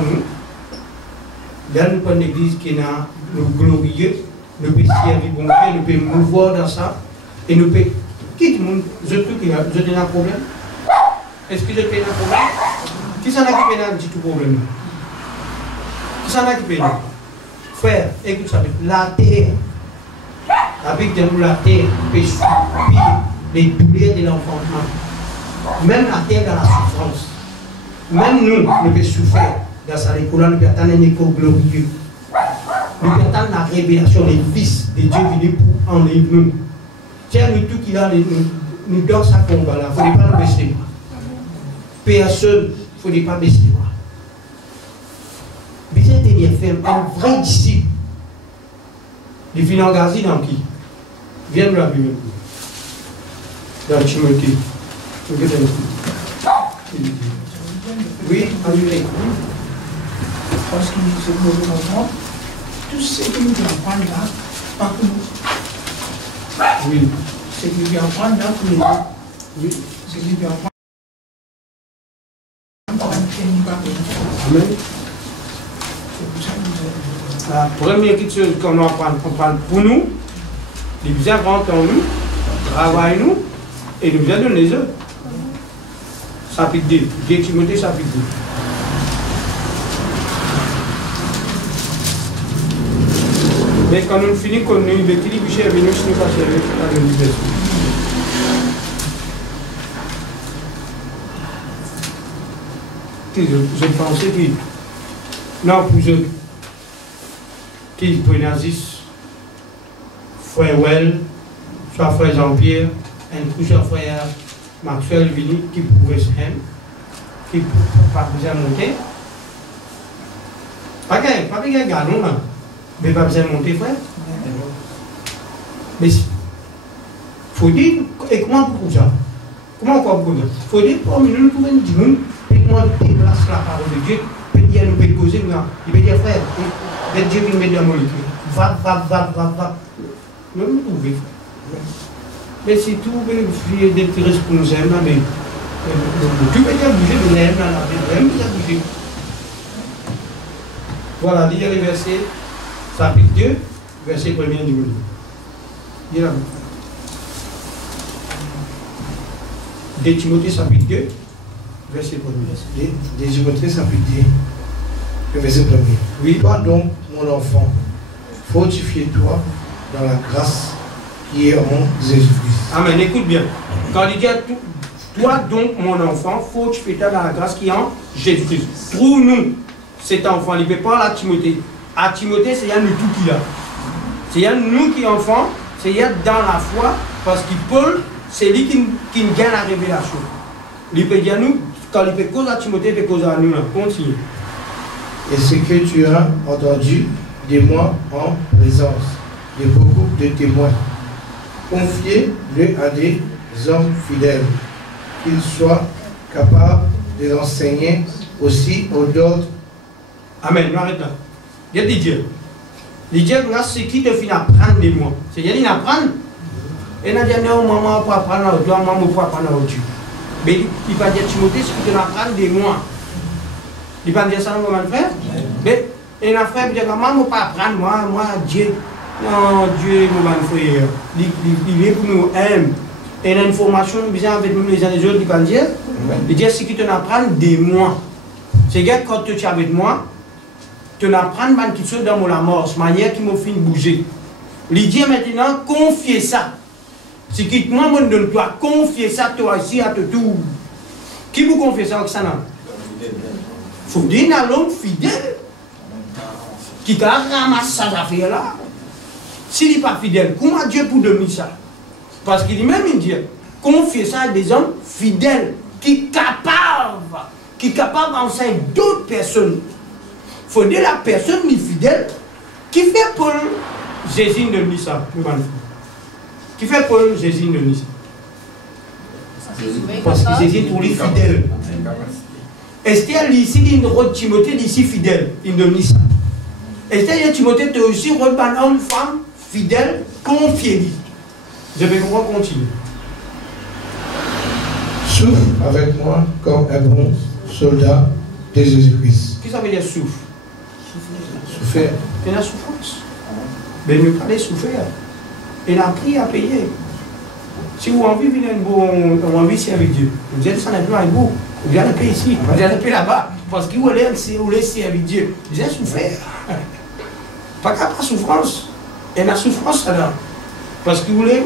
là nous prenons l'église qui est dans le glorieux, nous pouvons servir bon Dieu, nous pouvons nous voir dans ça, et nous pouvons. Qui tout le monde, je trouve qu'il y a un problème? Est-ce que je paye un problème? Qui s'en a qui paye un petit problème? Qui s'en a qui paye? Frère, écoute ça, la terre, avec la terre, peut subir les douleurs de l'enfantement. Même la terre dans la souffrance. Même nous, nous pouvons souffrir dans sa école, nous pouvons attendre un écho glorieux. Nous pouvons attendre la révélation, les fils de Dieu venus pour enlever nous. Tiens, nous tout qu'il a, nous dans sa combat là, il ne faut pas nous baisser. Personne, il ne faut pas baisser. Bien tenir ferme, un vrai disciple. Il vient engagé dans qui? Viens de la Bible. Dans Timothée. Oui, annulé. Parce qu'il se pose longtemps, tout ce que nous apprendre là, pas que nous. Oui. C'est qu'il lui apprendre là pour nous. Oui. C'est qu'il lui apprendre. Amen. La première chose qu'on apprend pour nous, les bizarres rentrent en nous, travaillent nous, et nous donnent les autres. Chapitre 2, 2 Timothée, chapitre 2. Mais quand nous finissons, quand nous le petit boucher est venu, je ne pas servir à l'université. Je pensais que, non, pour eux, qui prenaient frère Well, soit frère Jean-Pierre, un coup soit frère Maxwell Vini, qui pouvait se rendre, qui ne pouvait pas monter. Pas qu'un gars, non, mais pas besoin de monter, frère. Mais il faut dire, et comment pour ça? Comment on peut dire? Il faut dire, pour nous pouvons dire, et comment on déplace la parole de Dieu, il peut dire, nous peut causer, il peut dire, frère, Dieu vient mettre dans mon écrit. Va. Nous pouvons, frère. Mais si tout est d'être responsable, mais tu peux déjà bouger de l'aime, l'aime déjà bouger. Voilà, il y a les versets, chapitre 2, verset 1er du monde. Il y a là. 2 Timothée, chapitre 2, verset 1er. 2 Timothée, chapitre 2, verset 1er. Oui. Toi donc, mon enfant, fortifie-toi dans la grâce qui est en Jésus-Christ. Amen, écoute bien. Quand il dit à toi donc, mon enfant, fortifie-toi dans la grâce qui est en Jésus-Christ. Trouve-nous cet enfant. Il ne peut pas à Timothée. À Timothée, c'est nous tout qui a. C'est nous qui enfants, c'est être dans la foi, parce que Paul, c'est lui qui gagne la révélation. Il peut dire nous, quand il peut causer à Timothée, il peut causer à nous. Continue. Et ce que tu as entendu de moi en présence de beaucoup de témoins, confie-le à des hommes fidèles, qu'ils soient capables de l'enseigner aussi aux autres. Amen, nous arrête là. Il y a des dieux. Les dieux, c'est qui te finit apprendre de moi. C'est-à-dire, il apprend. Et il a dit, non, maman, pour apprendre à toi, maman, pour apprendre à Dieu. Mais il va dire, Timothée, c'est qui te apprendre de moi. Il va dire ça, mon frère. Mais, et la frère, il dit, maman, pour apprendre, moi, Dieu. Non, Dieu, mon frère. Il est pour nous aimer. Et il a une formation, bien avec nous, les uns les autres, il va dire, il dit, c'est qui te apprendre de moi. C'est-à-dire, quand tu es avec moi, tu apprends quelque chose dans mon amour, de manière qui m'a fait bouger. Il dit maintenant, confiez ça. Si qui moi, je donne toi, confiez ça toi ici à tout. Qui vous confie ça, Oksana? Il faut dire à l'homme fidèle qui a ramassé ça affaire là. S'il n'est pas fidèle, comment Dieu peut donner ça? Parce qu'il dit même, il dit, confiez ça à des hommes fidèles qui sont capables d'enseigner d'autres personnes. Il faut dire la personne fidèle qui fait Paul Jésus de Nissa. Qui fait Paul Jésus de Nissa. Parce que Jésus est pour les fidèles. Esther, ici, il y a Timothée, ici fidèle, il de Nissa. Esther, il y a Timothée, tu as aussi une femme fidèle, confiée. Je vais pouvoir continuer. Souffre avec moi comme un bon soldat de Jésus-Christ. Qu'est-ce que ça veut dire souffre? Souffrir. Il y a la souffrance. Mais ne pas souffrir. Il a un prix à payer. Si vous avez envie de vivre avec Dieu, vous êtes sans être avec vous. Vous allez payer ici, vous allez payer là-bas. Parce que vous allez avec Dieu. Vous allez souffrir. Pas qu'à la souffrance. Et la souffrance, alors. Parce que vous voulez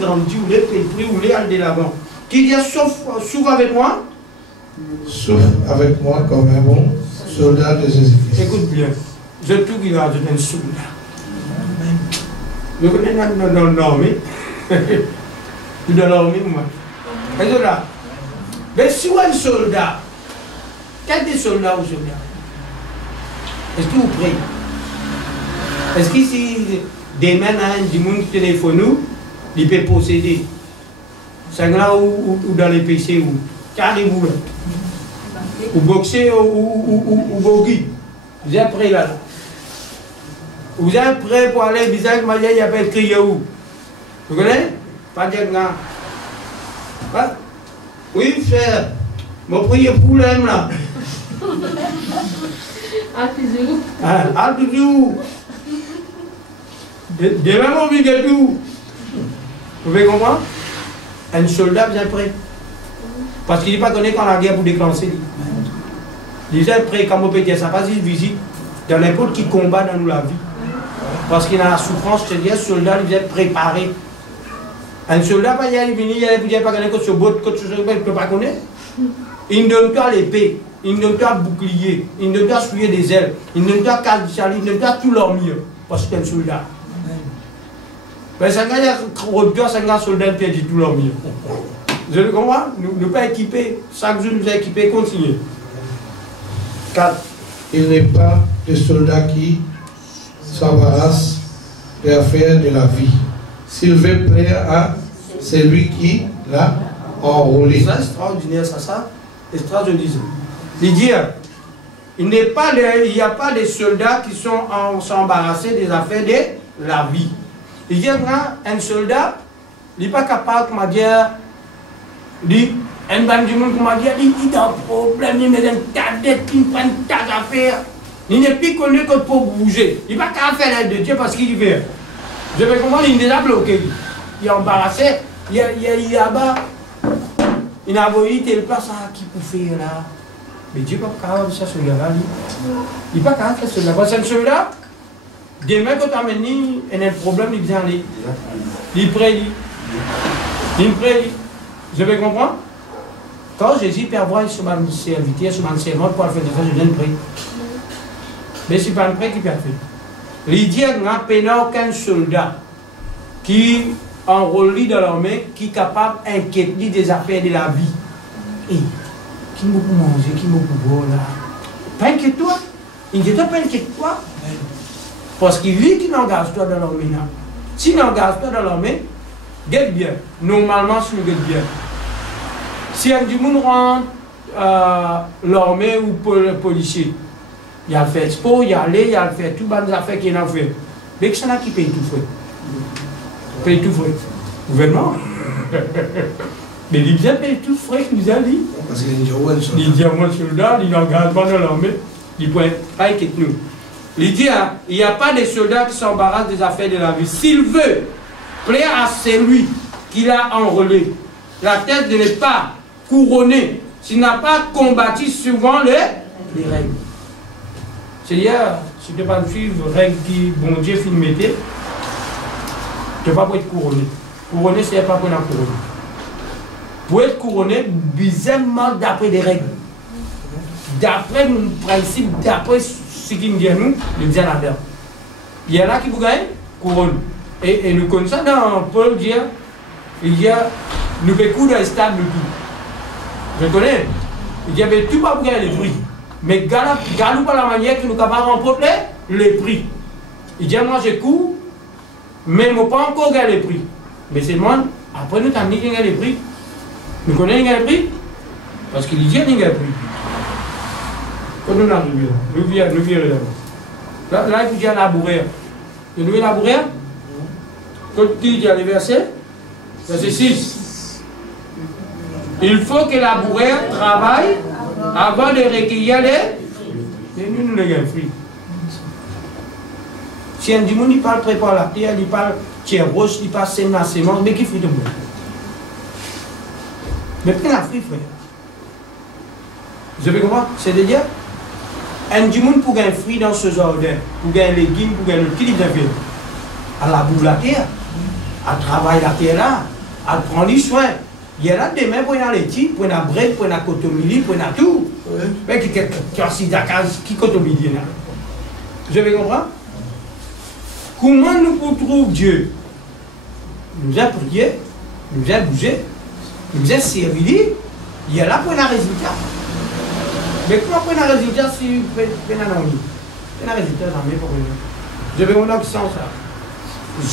grandir, vous voulez payer, vous voulez aller de l'avant. Qui dit souffre avec moi? Souffre avec moi comme un bon soldat de Jésus-Christ. Écoute bien. Je tout qui va donner un soldat. Je connais dans l'armée. Dans l'armée, moi. Et là. Mais si vous êtes un soldat, quel des soldats ou soldats? Est-ce que vous priez? Est-ce que si demain, du monde qui téléphone nous, il peut posséder? C'est là ou dans les PC ou carrez-vous là? Ou boxer ou bogi? Vous êtes prêts là? Vous êtes prêts pour aller visage manière il appelle crier où? Vous connaissez? Pas dire là. Oui, frère. Mon prier pour l'homme là. Ah, toujours. Demain, mon vie de tout. Vous pouvez comprendre? Un soldat bien prêt. Parce qu'il n'est pas donné quand la guerre pour déclencher. Il est prêt, comme on peut dire, ça passe une visite dans n'importe qui combat dans la vie. Parce qu'il a la souffrance, c'est-à-dire, le soldat, il est préparé. Un soldat, il va venir, il ne peut pas gagner que ce bot, que ce il ne peut pas connaître. Il ne donne pas l'épée, il ne donne pas bouclier, il ne donne pas souiller des ailes, il ne donne pas calciali, il ne donne pas tout leur mieux. Parce que c'est un soldat. Mais c'est un soldat qui a dit tout leur mieux. Vous avez compris? Nous ne pas équiper, chaque jour nous sommes équipés, continuez. 4. Il n'est pas de soldat qui s'embarrasse des affaires de la vie. S'il veut plaire à celui qui l'a enrôlé. C'est extraordinaire, ça. Extraordinaire. Il dit, il n'y a pas de soldats qui sont embarrassés des affaires de la vie. Il dit, un soldat, il n'est pas capable, comment dire, un ban du monde, comment dire, il a un problème, il met un tas de dettes, il prend un tas d'affaires. Il n'est plus connu que pour bouger. Il n'est pas capable de faire l'aide de Dieu parce qu'il veut. Je vais comprendre, il est déjà bloqué. Il est embarrassé. Il est là-bas. Il a envoyé telle place à qui pour faire là. Mais Dieu n'est pas capable de faire ce gars-là. Il n'est pas capable de faire ce gars-là. Parce que celui-là, demain quand tu amènes, il y a un problème, il vient aller. Il prie. Il prie. Je vais comprendre. Quand Jésus peut avoir ce man serviteur, ce man servant pour faire des choses, je viens de prier. Mais ce n'est pas un prêt qui peut faire. Il dit qu'il n'y a aucun soldat qui enrôle dans l'armée, qui est capable d'inquiéter des affaires de la vie. Et qui m'a beaucoup manger, qui m'a beaucoup boire là. Pas inquiète-toi. Inquiète-toi, pas inquiète-toi. Parce qu'il vit qu'il engage toi dans l'armée. Si il engage toi dans l'armée, guette bien. Normalement, si nous guette bien. Si un du monde rentre l'armée ou pour le policier, il y a le fait expo, il y a aller, il y a le fait tout, les affaires qu'il a fait. Mais qui s'en a qui paye tout frais? Paye tout frais. Gouvernement. Mais les Libyens payent tout frais que nous avons dit. Parce qu'il y a un soldat. Il dit à moi, soldat, il n'engage pas dans l'armée. Il point, pas inquiète-nous. Il dit, il n'y a pas de soldats qui s'embarrassent des affaires de la vie. S'il veut plaire à celui qui l'a enrôlé, la tête de ne pas couronner, s'il n'a pas combattu suivant les règles. C'est-à-dire, si tu ne pas suivre les règles qui, bon Dieu, film mettait, tu ne vas pas être couronné. Couronné, c'est pas pour la couronner. Pour être couronné, bizarrement d'après des règles. D'après mon principe, d'après ce qui me dit à nous, le bien là-dedans. Il y en a qui vous gagnent, couronne. Et nous connaissons ça dans Paul dit, il y a, nous pécou dans les stades de tout. Je connais. Il y avait tout pas pour gagner les prix. Mais gagnons pas la manière que nous sommes capables de remporter les prix. Il dit, moi je cours, mais je n'ai pas encore gagné les prix. Mais c'est moi, après nous avons gagné les prix. Nous connaissons les prix parce qu'il dit qu'il y a les prix. Quand nous arrivons là, nous virons là. Là, il faut dire labourer. Vous voyez labourer? Quand il dit le verset 6. Il faut que la bourrière travaille avant de recueillir les. Et nous les fruits. Si un dimanche il parle prépare la terre, il parle tiens roche, il parle sème la sémence, mais qui fruit de moi? Mais prenez la fruit, frère. Vous avez compris? C'est-à-dire, un dimanche pour gagner fruit dans ce jardin, pour gagner légumes, pour gagner le qui vient à la boue la terre, à travailler la terre là, à prendre les soins. Il y a là demain pour aller les pour la bread, pour la cotomili, pour la tout. Mais qui cotomili là? Vous avez compris? Comment nous pouvons trouver Dieu? Nous avons prié, nous avons bougé, nous avons servi, il y a là pour un résultat. Mais comment pour un résultat si vous faites un ami? Un résultat, j'en ai pour vous. Je vais vous accent ça.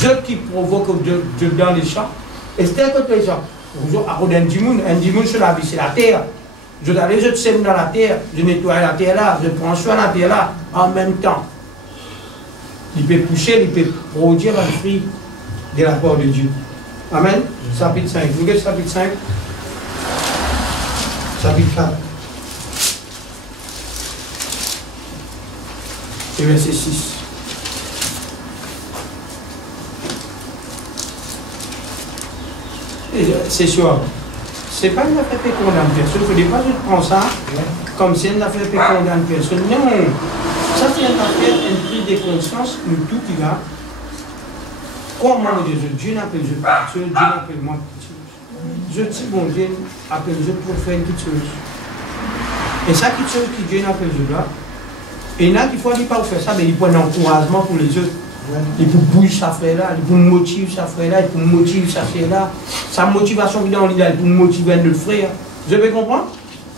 Je qui provoque Dieu dans les champs, et c'était contre les champs. Un dimoun sur la vie, c'est la terre. Je t'allais, je te sème dans la terre, je nettoie la terre là, je prends soin de la terre là, en même temps. Il peut pousser, il peut produire un fruit de la part de Dieu. Amen. Chapitre 5. Vous regardez chapitre 5. Chapitre 4. Et verset 6. C'est sûr. C'est pas une affaire qui condamne personne. Il ne faut pas que je prends ça comme si une affaire qui condamne personne. Non. Ça, c'est une affaire, une prise de conscience, nous tout qui va. Comment Dieu n'appelle Dieu pas Dieu n'appelle moi petite chose. Je dis, bon Dieu appelle Dieu pour faire une petite chose. Et ça, petite chose que Dieu n'appelle Dieu là, et il y en a qui font pas faire ça, mais il prend un encouragement pour les autres. Il peut bouger sa frère là, il peut motiver sa frère là, il peut motiver sa frère là. Sa motivation qui est dans l'idée, il peut motiver notre frère. Vous avez compris?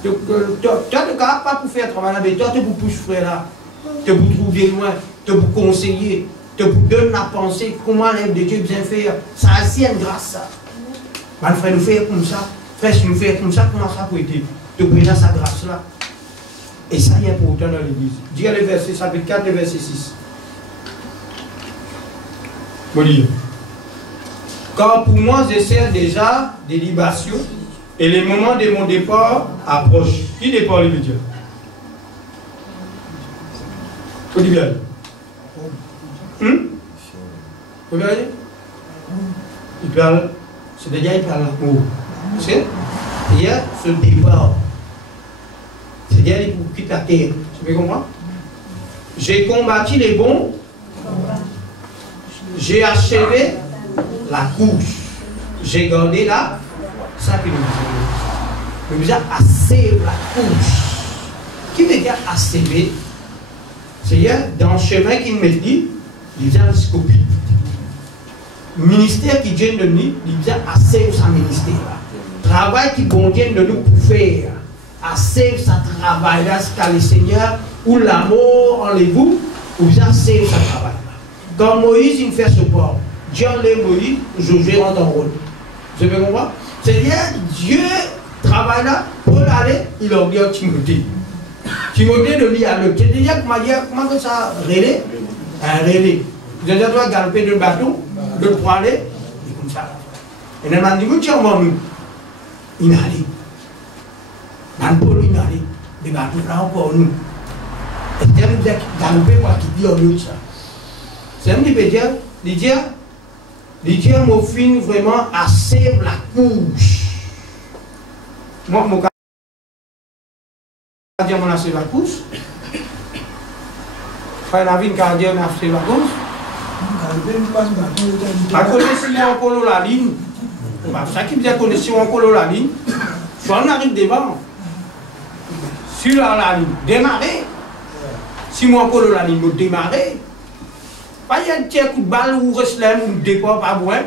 Donc, tu n'as pas pour faire travail là, mais toi, tu peux pousser frère là. Tu peux trouver loin, tu peux conseiller, tu peux donner la pensée, comment l'œuvre de Dieu bien faire. Ça a aussi une grâce ça. Mon frère nous fait comme ça, frère si nous fait comme ça, comment ça peut être? Tu peux prendre sa grâce là. Et ça est important dans l'église. Dis le verset, chapitre 4, le verset 6. Bon lire. Car pour moi, je sers déjà des libations et le moment de mon départ approche. Qui départ le Dieu? Olivier. Vous voyez? Il parle, c'est-à-dire il parle en haut. Il y a ce départ. C'est-à-dire il faut quitter la terre. Tu me comprends? J'ai combattu les bons. J'ai achevé la course. J'ai gardé la. Ça que nous disons. Nous disons assez la course. Qui veut dire achever? C'est-à-dire dans le chemin qu'il me dit, il vient à la scopie. ministère qui Dieu nous dit, il dit assez sa ministère. Travail qui bon Dieu de nous pour faire. Assez sa travail là, ce qu'a le Seigneur, ou l'amour en vous, ou bien assez sa travail là. Quand Moïse il fait ce port, Dieu enlève Moïse, Josué rentre en rôle. Vous avez compris? C'est-à-dire, Dieu travaille là, pour aller, il a dit à Timothée. Timothée de lui à l'autre. C'est-à-dire, comment ça relais? Un relais. Vous avez droit de galoper de bateau, de aller, et comme ça. Et on a dit, vous tiens, nous. Il a allé. Dans le pôle, il a allé. Des bateaux là encore, nous. Et c'est un peu galoper, moi, qui dit en l'autre ça. C'est un petit peu dire, les dieux m'offrent vraiment assez la couche. Moi, mon gardien m'a assez la couche. Frère Navin, gardien m'a assez la couche. À connaître si on colle la ligne, ça qui me dit connaître si on colle la ligne, soit on arrive devant. Sur la ligne, démarrer. Si moi colle la ligne, démarrer. Pas y a un petit coup de balle ou restlem ou départ pas loin.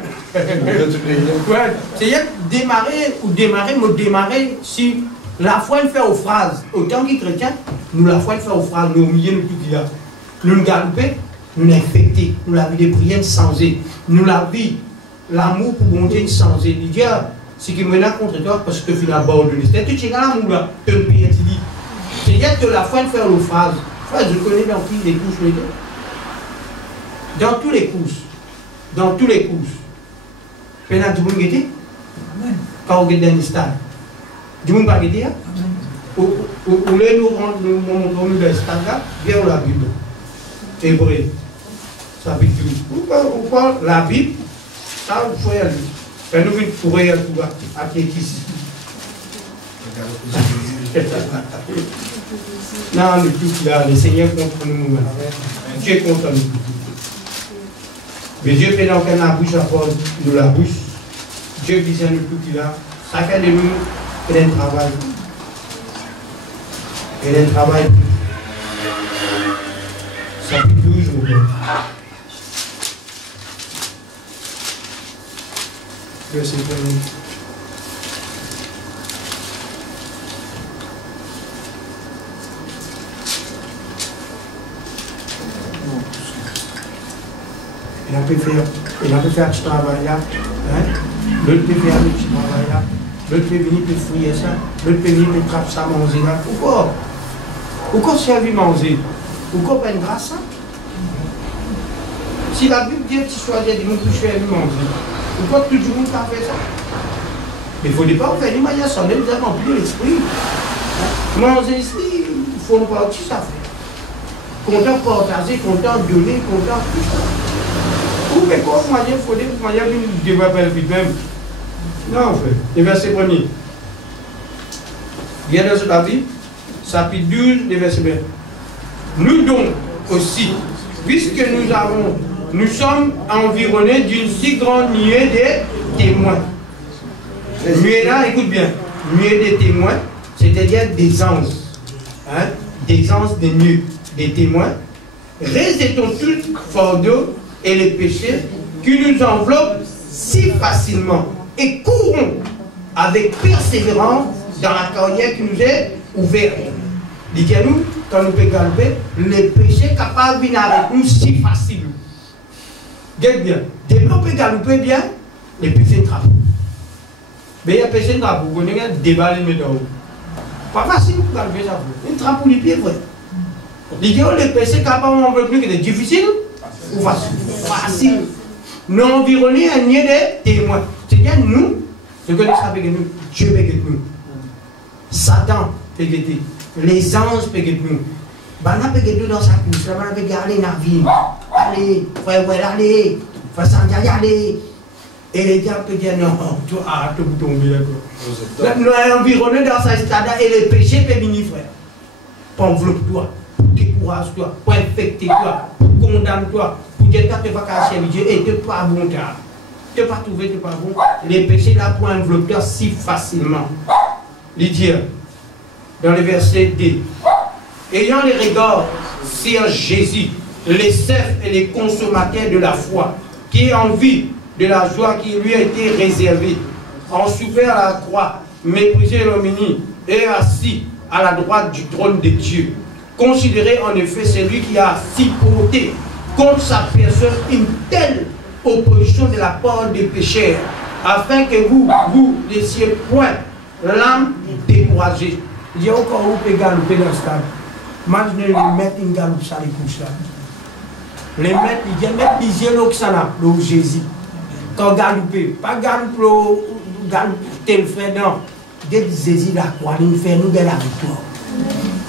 C'est démarrer ou démarrer si la foi fait aux phrases. Autant que chrétiens, nous la foi fait aux phrases, nous au milieu de tout qu'il y a. Nous nous galopons, nous nous infectés, nous la vie des prières changées, nous la vie, l'amour pour mon Dieu changé. Il dit, ce qui me mène contre toi parce que tu l'as abandonné. C'est tout ce qui est l'amour là, tu le payes, tu dis. C'est-à-dire que la foi fait aux phrases. Je connais dans qui les couches les deux. Dans tous les couches. Dans tous les couches. Pendant tout le monde guetté. Quand on guette dans le stade. Du monde pas guetté. Où les nous montrons dans le stade là, bien la Bible. Hébreu. Ça veut dire. Pourquoi la Bible, ça il faut y aller. Et nous venons pour y aller à ici. Non, le tout là, le Seigneur contre nous. Dieu contre nous. Mais Dieu fait dans la bouche à porte de la bouche. Dieu vise le tout qu'il a. Chacun de nous, il a un travail. Il a un travail. Ça fait 12 jours. Verset 1. Il a pu faire ce travail-là. L'autre peut faire ce travail-là. L'autre peut venir pour fouiller ça. L'autre peut venir pour trapper ça, manger là. Pourquoi? Pourquoi servir manger? Pourquoi pas une grâce? Si la Bible dit que tu choisis des gens qui servir manger, pourquoi tout le monde a fait ça? Mais il ne faut pas faire une manière sans même remplir l'esprit. Manger ici, il faut nous voir qui ça fait. Content partager, content donner, content tout ça. Ou mais quoi, il faut dire que je ne vais pas le vite même. Non, en fait. Le verset 1er. Bien dans la Bible, chapitre 12, le verset 1. Nous donc aussi, puisque nous sommes environnés d'une si grande nuée de témoins. Nuée là, écoute bien, nuée de témoins, c'est-à-dire des anges. Hein? Des anges, des nuées, des témoins. Rejetons tout fardeau et les péchés qui nous enveloppent si facilement et courons avec persévérance dans la carrière qui nous est ouverte. Dites-nous, quand nous pouvons galoper, les péchés capables de venir avec nous si facilement. Dites bien, dès que nous pouvons galoper bien, les péchés trappent. Mais il y a des péchés trappent, vous connaissez, déballer les méthodes. Pas facile pour galoper ça. Une trappe pour les pieds, vrai. Dites-nous, les péchés capables d'envelopper nous, c'est difficile. Ou facile. Nous environnons un nier de témoins. C'est-à-dire nous, ce que nous savons avec nous, Dieu avec nous. Satan peut guetter. Les anges peuvent guetter nous. Bana peut guetter dans sa couche. Là, on peut garder la vie. Allez, frère, allez. Frère Sandia, allez. Et les diables peuvent dire non, tu as tout tombé d'accord. Nous sommes environnés dans sa stade et les péchés peuvent venir, frère. Pour envelopper-toi, pour décourager-toi, pour infecter-toi, pour condamner-toi. Pour dire que tu vas cacher Dieu et tu n'es pas bon. Tu ne vas pas trouver, tu n'es pas bon. Les péchés là pour envelopper si facilement. Il dit dans le verset 2, ayant les regards sur Jésus, les chefs et les consommateurs de la foi, qui a envie de la joie qui lui a été réservée, ont souffert à la croix, méprisé l'ignominie et assis à la droite du trône de Dieu. Considérez en effet celui qui a supporté contre sa personne une telle opposition de la part des pécheurs, afin que vous ne laissiez point l'âme découragée. Il y a encore où peut galoper dans le stade. Maintenant, les maîtres, ils galopent ça, les couches là. Les maîtres, ils viennent mettre des yeux le Jésus. Quand galoper, pas galoper, tel frère, non. Dès Jésus la croix, il fait nous de la victoire.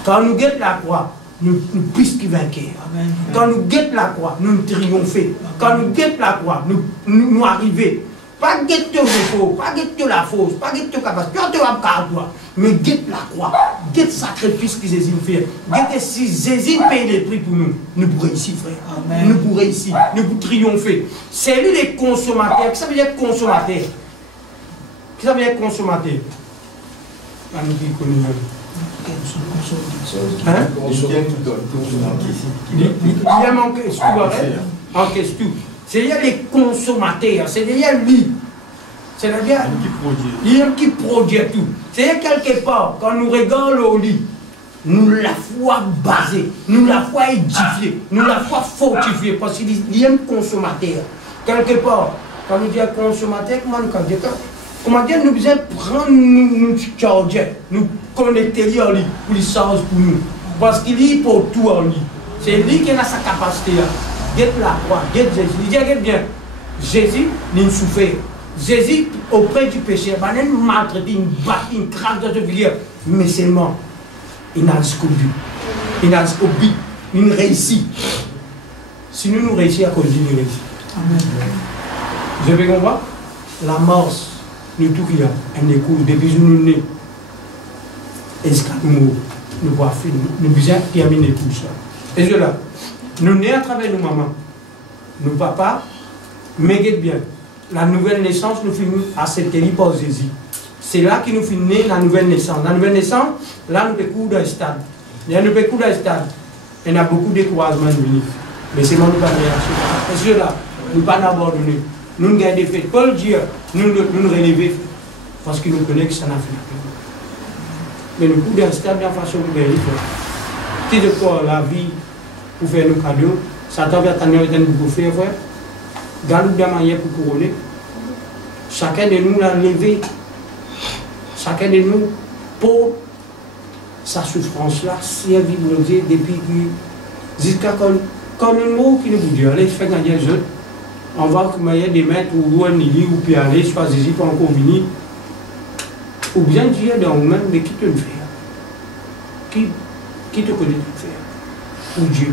Quand nous guettons la croix, nous plus qui vainqueurs. Quand nous guettons la croix, nous triomphons. Quand nous guettons la croix, nous arrivons. Pas guetter le faux, pas guetter la fausse, pas guetter la capacité, tu vas pas toi. Mais guette la croix, guette le sacrifice que Jésus fait. Guette si Jésus paye les prix pour nous, nous pourrons ici, frère. Amen. Nous pourrons ici, nous pourrons triompher. C'est lui les consommateurs. Qu'est-ce que ça veut dire consommateur? Qu'est-ce que ça veut dire consommateur? Nous qui connaissons. Hein? Il y a manqué, en question. C'est-à-dire les consommateurs, c'est-à-dire lui. C'est-à-dire qui produit tout. C'est-à-dire quelque part, quand nous regardons au lit, nous la foi basée, nous la foi édifiée, nous la foi fortifiée, parce qu'il y a un consommateur. Quelque part, quand nous disons consommateur, comment dire, nous devons prendre nous charger, nous connecter en lui, pour les charges pour nous. Parce qu'il est pour tout en lui. C'est lui qui a sa capacité là. Guette la croix, guette Jésus. Il dit, guette bien, Jésus n'a souffert. Jésus, auprès du péché, il n'a maltraité, il bat, il craque dans le vigueur. Mais seulement, il n'a jusqu'au but. Il n'a jusqu'au but. Il réussit. Si nous réussissons, à cause de nous réussissons. Amen. Vous avez compris? La mort, nous tout qu'il y a, elle découvre depuis que nous nés. Est-ce que nous pouvons faire, nous devons terminer tout ça. Et cela, nous nés à travers nos mamans, nos papas, mais bien. La nouvelle naissance nous finit acceptée par Jésus. C'est là que nous finit la nouvelle naissance. La nouvelle naissance, là nous pécouons dans le stade. Là nous pécouons dans le stade. Il y a beaucoup de découragement de venir. Mais c'est moi nous pas réagir. Parce que là, nous ne pas abandonner. Nous nous gardons des faits. Paul dit, nous nous relever. Parce qu'il nous connaît que ça n'a fait. Mais nous coups dans le stade de la façon de gagner. Si de quoi la vie pour faire nos cadeaux, Satan va t'amener avec un beaucoup faire, frère. Galoupe de manière pour couronner. Chacun de nous l'a levé. Chacun de nous, pour sa souffrance-là, servir mon Dieu depuis que, jusqu'à quand un mot qui nous dit, allez, je fais gagner les autres. On va qu'il y ait des maîtres ou un lit ou puis aller, soit Jésus pour encore venir. Ou bien Dieu dans vous-même, mais qui te le fait? Qui te connaît tout faire? Ou Dieu?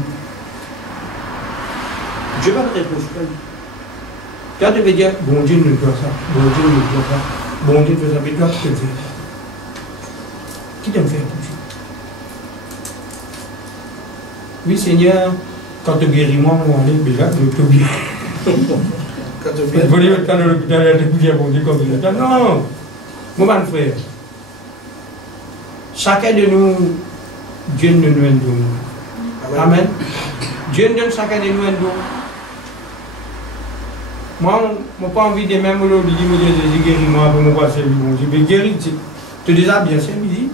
Dieu va te répondre. Toi, tu veux dire, bon Dieu ne doit ça, bon Dieu ne doit pas, bon Dieu ne doit ça, mais toi, qui te le fait? Qui te le fait pour Dieu? Oui, Seigneur, quand tu guéris moi, on est déjà, je te guéris. Quand tu guéris, vous voulez dans l'hôpital, tu peux dire, bon Dieu, comme ça. Non, mon frère, chacun de nous, Dieu nous donne un don. Amen. Dieu nous donne chacun de nous un don. Moi, je n'ai pas envie de même le dire, Jésus guéris-moi, pour me voir servir mon Dieu. Mais guérir, tu es déjà bien servi.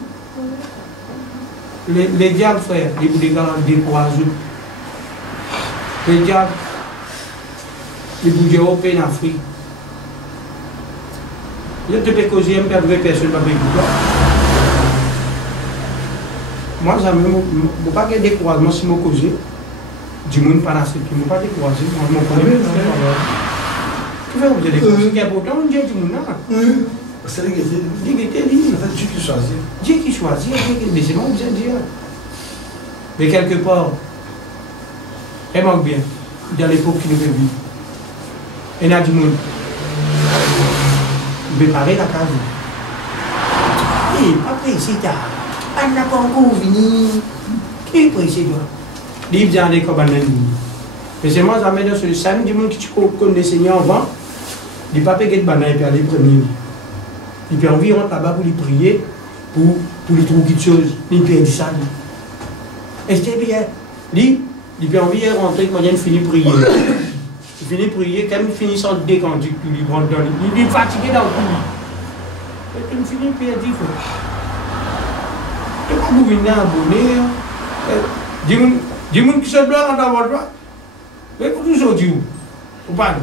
Les diables, frère, les gars découragés. Les diables, les bouges européens en Afrique. Je te peux causer, je ne peux personne avec toi. Moi, je ne peux pas que découragement si je me cause. Du monde pas accepté, je ne peux pas décourager. Moi, je ne peux pas. Vous avez des choses qui sont importantes, Dieu dit non. C'est Dieu qui choisit. Dieu qui choisit, mais c'est moi qui vous dire. Mais quelque part, elle manque bien, dans l'époque qui nous vit. Elle a du monde. Mais pareil la case. Et après, c'est tard. Elle n'a pas encore venu. Qui est pressé, toi? Il vient aller comme un ami. Mais c'est moi, j'amène dans ce samedi, du monde qui connaît le Seigneur avant. Il ne peut pas get banane et puis aller premier. Il peut environ là-bas pour lui prier, pour lui trouver quelque chose. Il peut dire ça. Est-ce que bien? Il peut environ rentrer quand il finit de prier. Il finit prier, quand il finit son décantique, il lui prend dans il est fatigué dans le coup. Et il finit puis il dit, tu vas vous venir abonner. Dis-moi qui se blague dans votre droit. Mais pour tout sortir où? Ou pas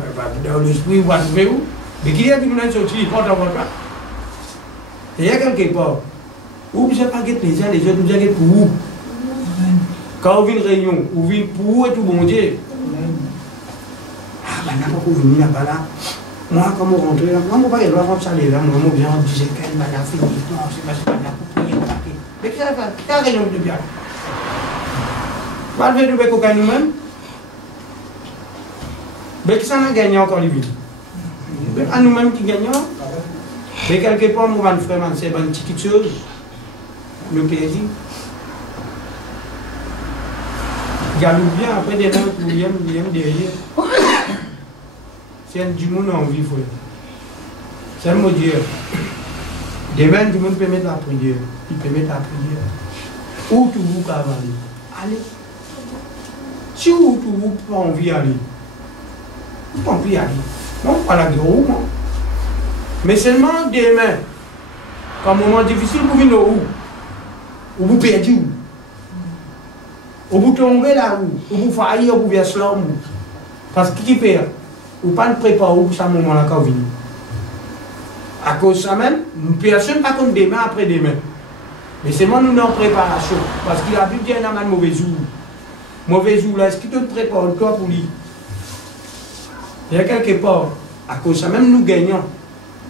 dans l'esprit, ou pas trouver où? Mais qui a dit que vous sortir dans votre droit? Il y a quelque part. Ou vous n'avez pas de plaisir, les autres vous avez pour vous. Quand vous venez une réunion, vous venez pour vous et tout bon Dieu. Ah, ben là, vous venez là-bas là. Moi, quand je rentre là, moi, je ne vais pas aller voir ça là. Moi, je viens, je disais qu'elle m'a fini. Non, c'est pas ça, pour prier, pour prier. Mais qu'est-ce que ça fait? Quelle réunion de bien? Pas de faire de coca nous-mêmes. Mais qui s'en a gagné encore les villes? À nous-mêmes qui gagnons. Mais quelque part, nous allons faire c'est une petite chose. Le plaisir. Galou bien, après des notes, William derrière. C'est un du monde en vie, frère. C'est un mot Dieu. Demain, du monde peut mettre la prière. Il peut mettre la prière. Où tout vous cavalier? Allez. Si vous tout vous pas envie d'aller, vous pas envie d'aller. Non, pas la gueule, non. Mais seulement demain, quand un moment difficile, vous venez où? Ou vous perdez où? Ou vous tombez là où? Ou vous faillez, ou vous venez slam. Parce que qui perd? Ou pas de préparer pour ce moment-là quand vous venez. À cause de ça même, nous ne personne pas comme demain après demain. Mais c'est moi nous en préparation. Parce qu'il a vu qu'il y a un mauvais jour. Mauvais jour là, est-ce qu'il te prépare toi pour lui? Il y a quelque part, à cause de ça même nous gagnons.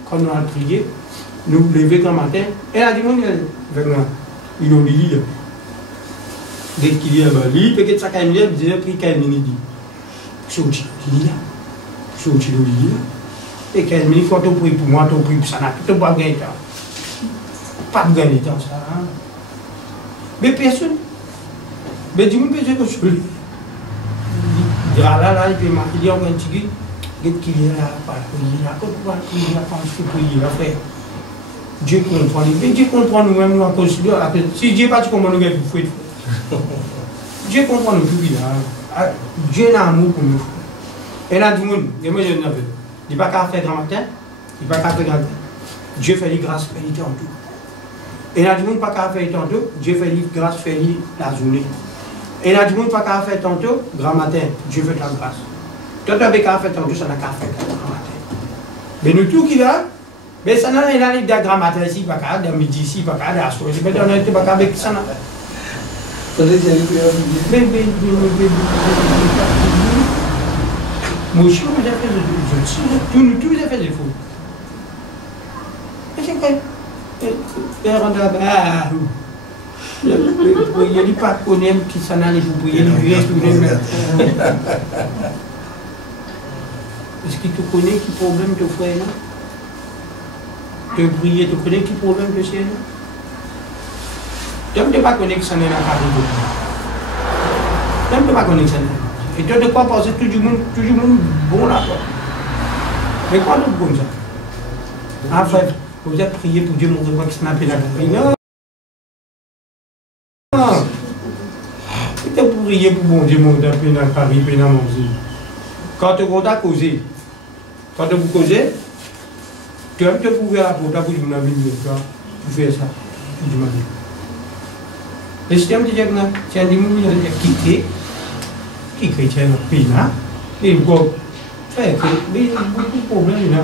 Quand nous allons prier, nous lever quand matin. Et là, dis-moi, il est au lit. Dès qu'il est là, il peut-être ça quand il est, il dit qu'il dit. C'est au lit là. C'est au lit là. Et 15 minutes, quand on prie pour moi, on prie pour ça, on n'a pas gagné de temps. Pas de gagner de temps, ça. Hein? Mais personne. Mais dis-moi, personne que je peux. Il dit, là, il peut marquer, il dit, on va un petit qu'il est là, pas prier là, quand on va prier là, quand on prier là, frère. Dieu comprend, mais Dieu comprend nous-mêmes, nous en considérant. Si Dieu n'est pas tu comprends nous, il faut faire. Dieu comprend nous tout là. Dieu n'a amour pour nous. Et là, tout le monde, il n'y a pas qu'à faire grand matin, il n'y a pas qu'à faire grand matin. Dieu fait les grâces, fait les temps tout. Et là, tout le monde, pas qu'à faire tantôt, Dieu fait les grâces, fait la journée. Et là, tout le monde, pas qu'à faire tantôt, grand matin, Dieu fait la grâce. Toi, tu as qu'à faire tantôt, ça n'a qu'à faire grand matin. Mais nous, tout qui va, mais ça n'a rien à grand matin ici, pas qu'à, dans midi ici, pas qu'à, dans la soirée, mais on n'a pas qu'à avec ça. Moi aussi, vous avez fait des tous les affaires des fous. Mais c'est quoi? Il y a pas qu'on aime qui s'en allait pour prier, est-ce que tu connais qui problème de frère? Tu prier, tu connais qui problème de ciel? Tu ne pas connaître que ça n'est pas tu ne pas connaître que ça n'est. Et toi, de quoi penser tout le monde bon là-bas? Mais quoi de bon ça? En fait, vous avez prié pour Dieu montrer quoi que ça n'a pas la non. Non. Tu as prié pour bon Dieu montrer dans Paris, dans mon Dieu. Quand tu as causé, quand tu as causé, tu as pu ouvrir la porte pour nous amener pour faire ça. Et si tu as dit que tu as dit que qui chrétien dans le pays là, et quoi, mais il y a beaucoup de problèmes là.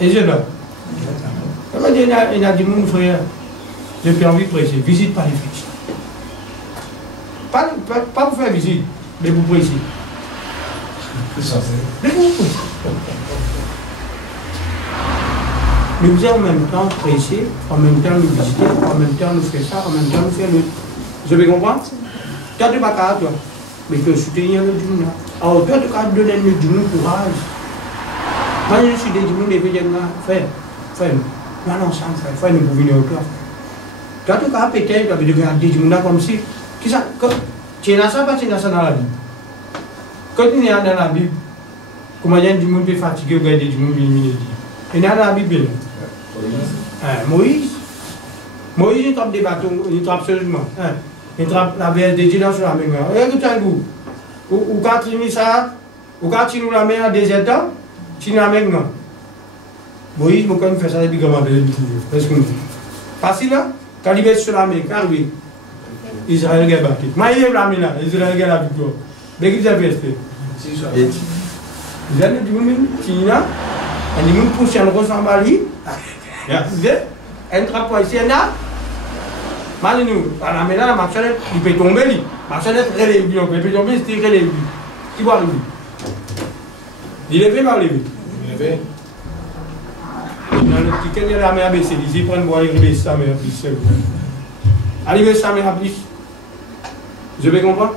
Et je là. Il a dit mon frère, j'ai plus envie de prêcher, visite pas les fixes. Pas pour faire visite, mais pour prêcher. Mais pour prêcher. Mais vous avez en même temps prêcher, en même temps nous visiter, en même temps nous faire ça, en même temps nous faire l'autre. Vous avez compris? Tu as du bac toi. Mais tu as soutenu le Dieu. Alors, tu as donné le Dieu courage. Moi, je suis des Dieu, des gens, frère, nous allons ensemble, frère, nous pouvons venir au cœur. Tu as tout cas pété, tu as devenu des Dieu comme si. Tu as ça, pas tu as ça dans la Bible. Quand tu es dans la Bible, comment il y a des gens qui sont fatigués, il y a des gens qui sont éliminés. Il y a dans la Bible. Moïse, il trappe des bâtons, il trappe sérieusement. Il trappe la verre des gens sur la main. Regarde tout un goût. Ou quand il met ça, Ou quand tu nous la mets à désert, tu nous la mets non. Moïse, quand il fait ça, il dit comment parce que facile là, quand il est sur la mer, quand il Israël est battu. Mais il est là, Israël est la victoire. Mais qu'il a fait. Il a dit, il a dit, pousse un gros sambali. Un trapo ici, il y a. Malinu, à la main, la marchette, il peut tomber. Marchette, il peut tomber, c'est relève. Qui va arriver? Il est fait par lui. Il est fait. Dans le ticket de la mer baissée, il prend boire et sa mère plus. Arriver sa mère plus. Je vais comprendre.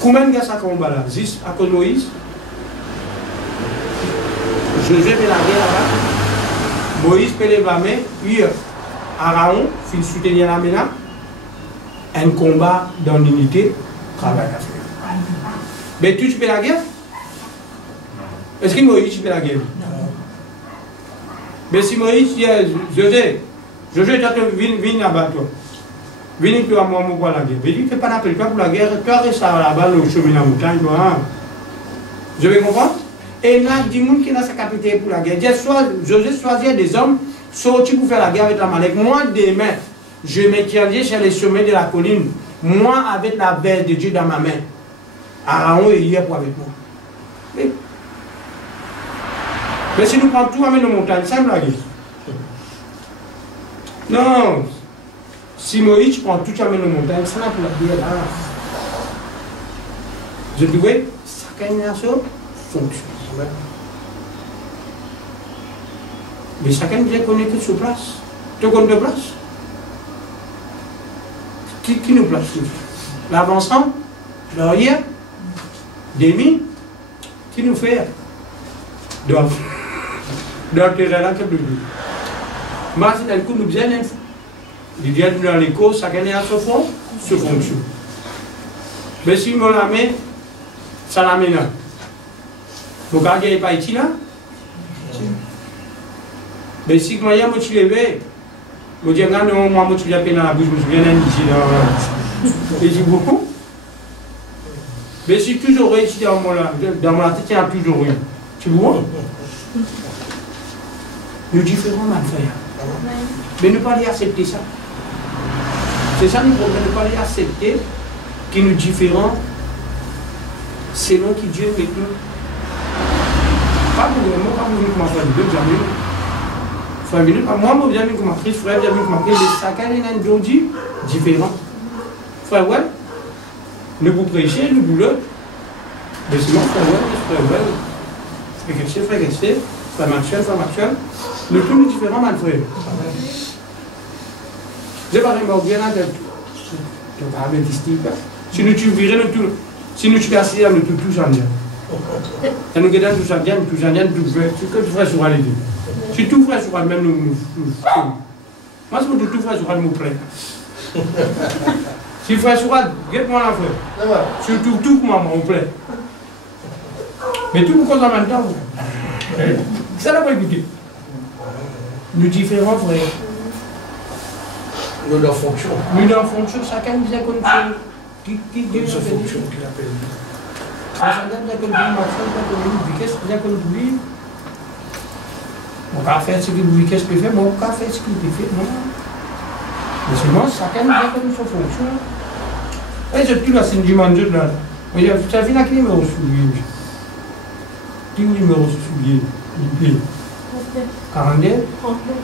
Combien de gars ça combat là? Juste à cause de Moïse. Joseph est la guerre là-bas. Moïse peut les blâmer. Puis Aaron, s'il soutenir la main, un combat dans l'unité, travail à faire. Mais tu fais la guerre? Est-ce que Moïse fait la guerre? Mais si Moïse dit, José, tu viens là-bas, toi. Viens toi, moi, pour la guerre. Mais tu ne fais pas l'appel, toi, pour la guerre, toi, reste là-bas, le chemin de la montagne, toi. Je vais comprendre? Et là, il y a des gens qui ont sa capitale pour la guerre. José choisit des hommes sortis pour faire la guerre avec la Malek. Moi, demain, je me tiendrai sur les sommets de la colline. Moi, avec la belle de Dieu dans ma main. Aaron est hier pour avec moi. Oui. Mais si nous prenons tout à nos montagnes, ça me la guerre. Non. Si Moïse prend tout à nos montagnes, ça n'a pour la guerre là. Je dis, oui, chacun nation fonctionne. Mais chacun bien connaît que sur place. Tu connais de place? Qui nous place? L'avancement, l'arrière, des mines, qui nous fait? Donc, dans le terrain là, que nous dit. Mais c'est un coup, nous faisons un fou. Il vient dans les causes, chacun est à ce fond, ce fonction. Mais si on la met, ça la met là. Vous regardez pas ici là? Mais si moi, je suis levé, je dis, non, moi, je suis à peine dans la bouche, je suis bien ici là. Et j'ai beaucoup. Mais si toujours ici dans ma tête, il y a toujours eu. Tu vois? Nous différents mal faire. Mais ne pas les accepter ça. C'est ça le problème, ne pas les accepter qui nous différents selon qui Dieu est avec nous. Pas pour moi, pas pour nous comment faire deux jamais. Frère, moi, je viens comme Christ, frère, je viens comme Christ, mais chacun est un aujourd'hui différent. Frère, ouais, nous vous prêchez, nous vous le. Mais sinon, frère, ouais, frère, Gessé, frère Maxwell, nous tous nous différents, mal frère. Je vais pas bien à tête. Tu vas me distinguer. Si nous tu virais, si nous tu casses, nous tous en bien. Et nous guettons tous en bien, tout que tu ferais sur la vie. Si tout ferait sur elle-même, nous. Moi, si tout ferait sur elle, nous prête. Si ferait sur elle, guette-moi la frère. Surtout tout, moi, on plaît. Mais tout nous cause en même temps. Ça n'a pas écouté. Nous différents frères. Nous dans fonction. Nous dans fonction, chacun bien connu. Qui ce fonction qu'il appelle. Chacun bien connu, Maxime bien connu, Vickers bien connu lui. On va faire ce que Vickers peut faire, mais on va faire ce qu'il peut faire. Non. Mais seulement, chacun bien connu sa fonction. Et je dis là, c'est une dimension là. Mais ça vient à quel numéro soulier? Quel numéro soulier? 42?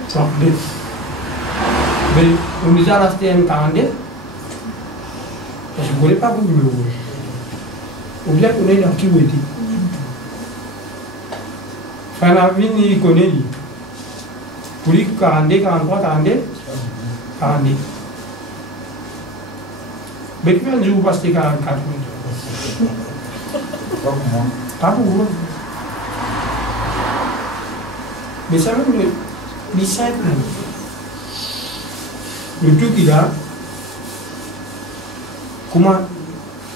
32. Mais on nous a resté un 42. Je ne connais pas vos numéros. Ou bien qu'on est dans qui vous êtes. Enfin, la vie, il connaît. Pour lui, 42, 43, 42. 42. Mais tu vas nous passer 44 minutes. Pas pour moi. Pas pour vous. Mais ça même le simple. Le tout qu'il a, comment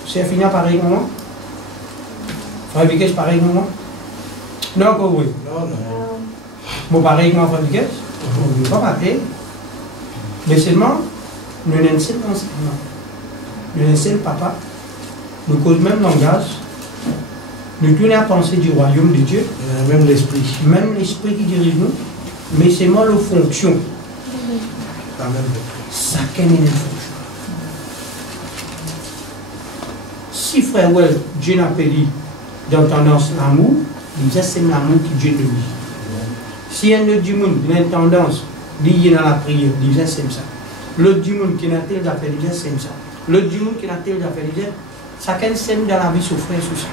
c'est fini pareil comme moi? Frère Vickers pareil comme moi? Non, quoi, oui. Non. Bon, pareil comme moi, Frère Vickers? On ne peut pas parler. Mais seulement, nous avons un seul enseignement. Nous avons un seul papa. Nous causons même langage. Nous tournons à penser du royaume de Dieu. Même l'esprit. Même l'esprit qui dirige nous. Mais c'est moi la fonction. Ça qu'est une fonction. Si frère Well, Dieu n'a pas dit dans tendance l'amour, il dit c'est l'amour qui Dieu nous dit. Si un autre du monde a une tendance, il dit dans la prière, il dit c'est ça. L'autre du monde qui n'a tel d'affaires, il dit c'est ça. L'autre du monde qui n'a tel d'affaires, il dit chacun s'aime dans la vie sur frère et sur frère.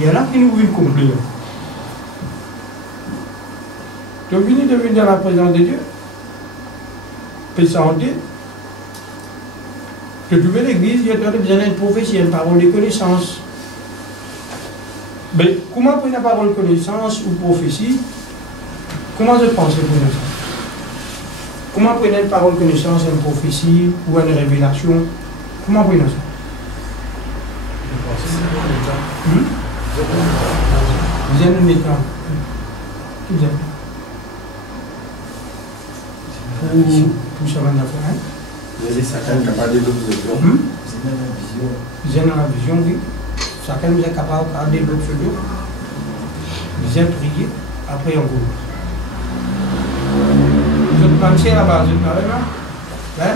Il y en a qui nous veulent comprendre. Tu es venu de venir dans la présence de Dieu. Puis ça en dit. Que tu veux l'église, il y a besoin d'une prophétie, une parole de connaissance. Mais comment prendre la parole de connaissance ou prophétie? Comment je pense pour ça? Comment prendre une parole de connaissance, une prophétie ou une révélation? Comment prendre ça? Vous êtes un état. Vous êtes. Pour ça, on a fait. Vous êtes chacun capable de l'observer. Vous êtes dans la vision, oui. Chacun nous est capable de l'observer. Vous êtes prié, après on vous. Vous êtes pensé là-bas, vous êtes là?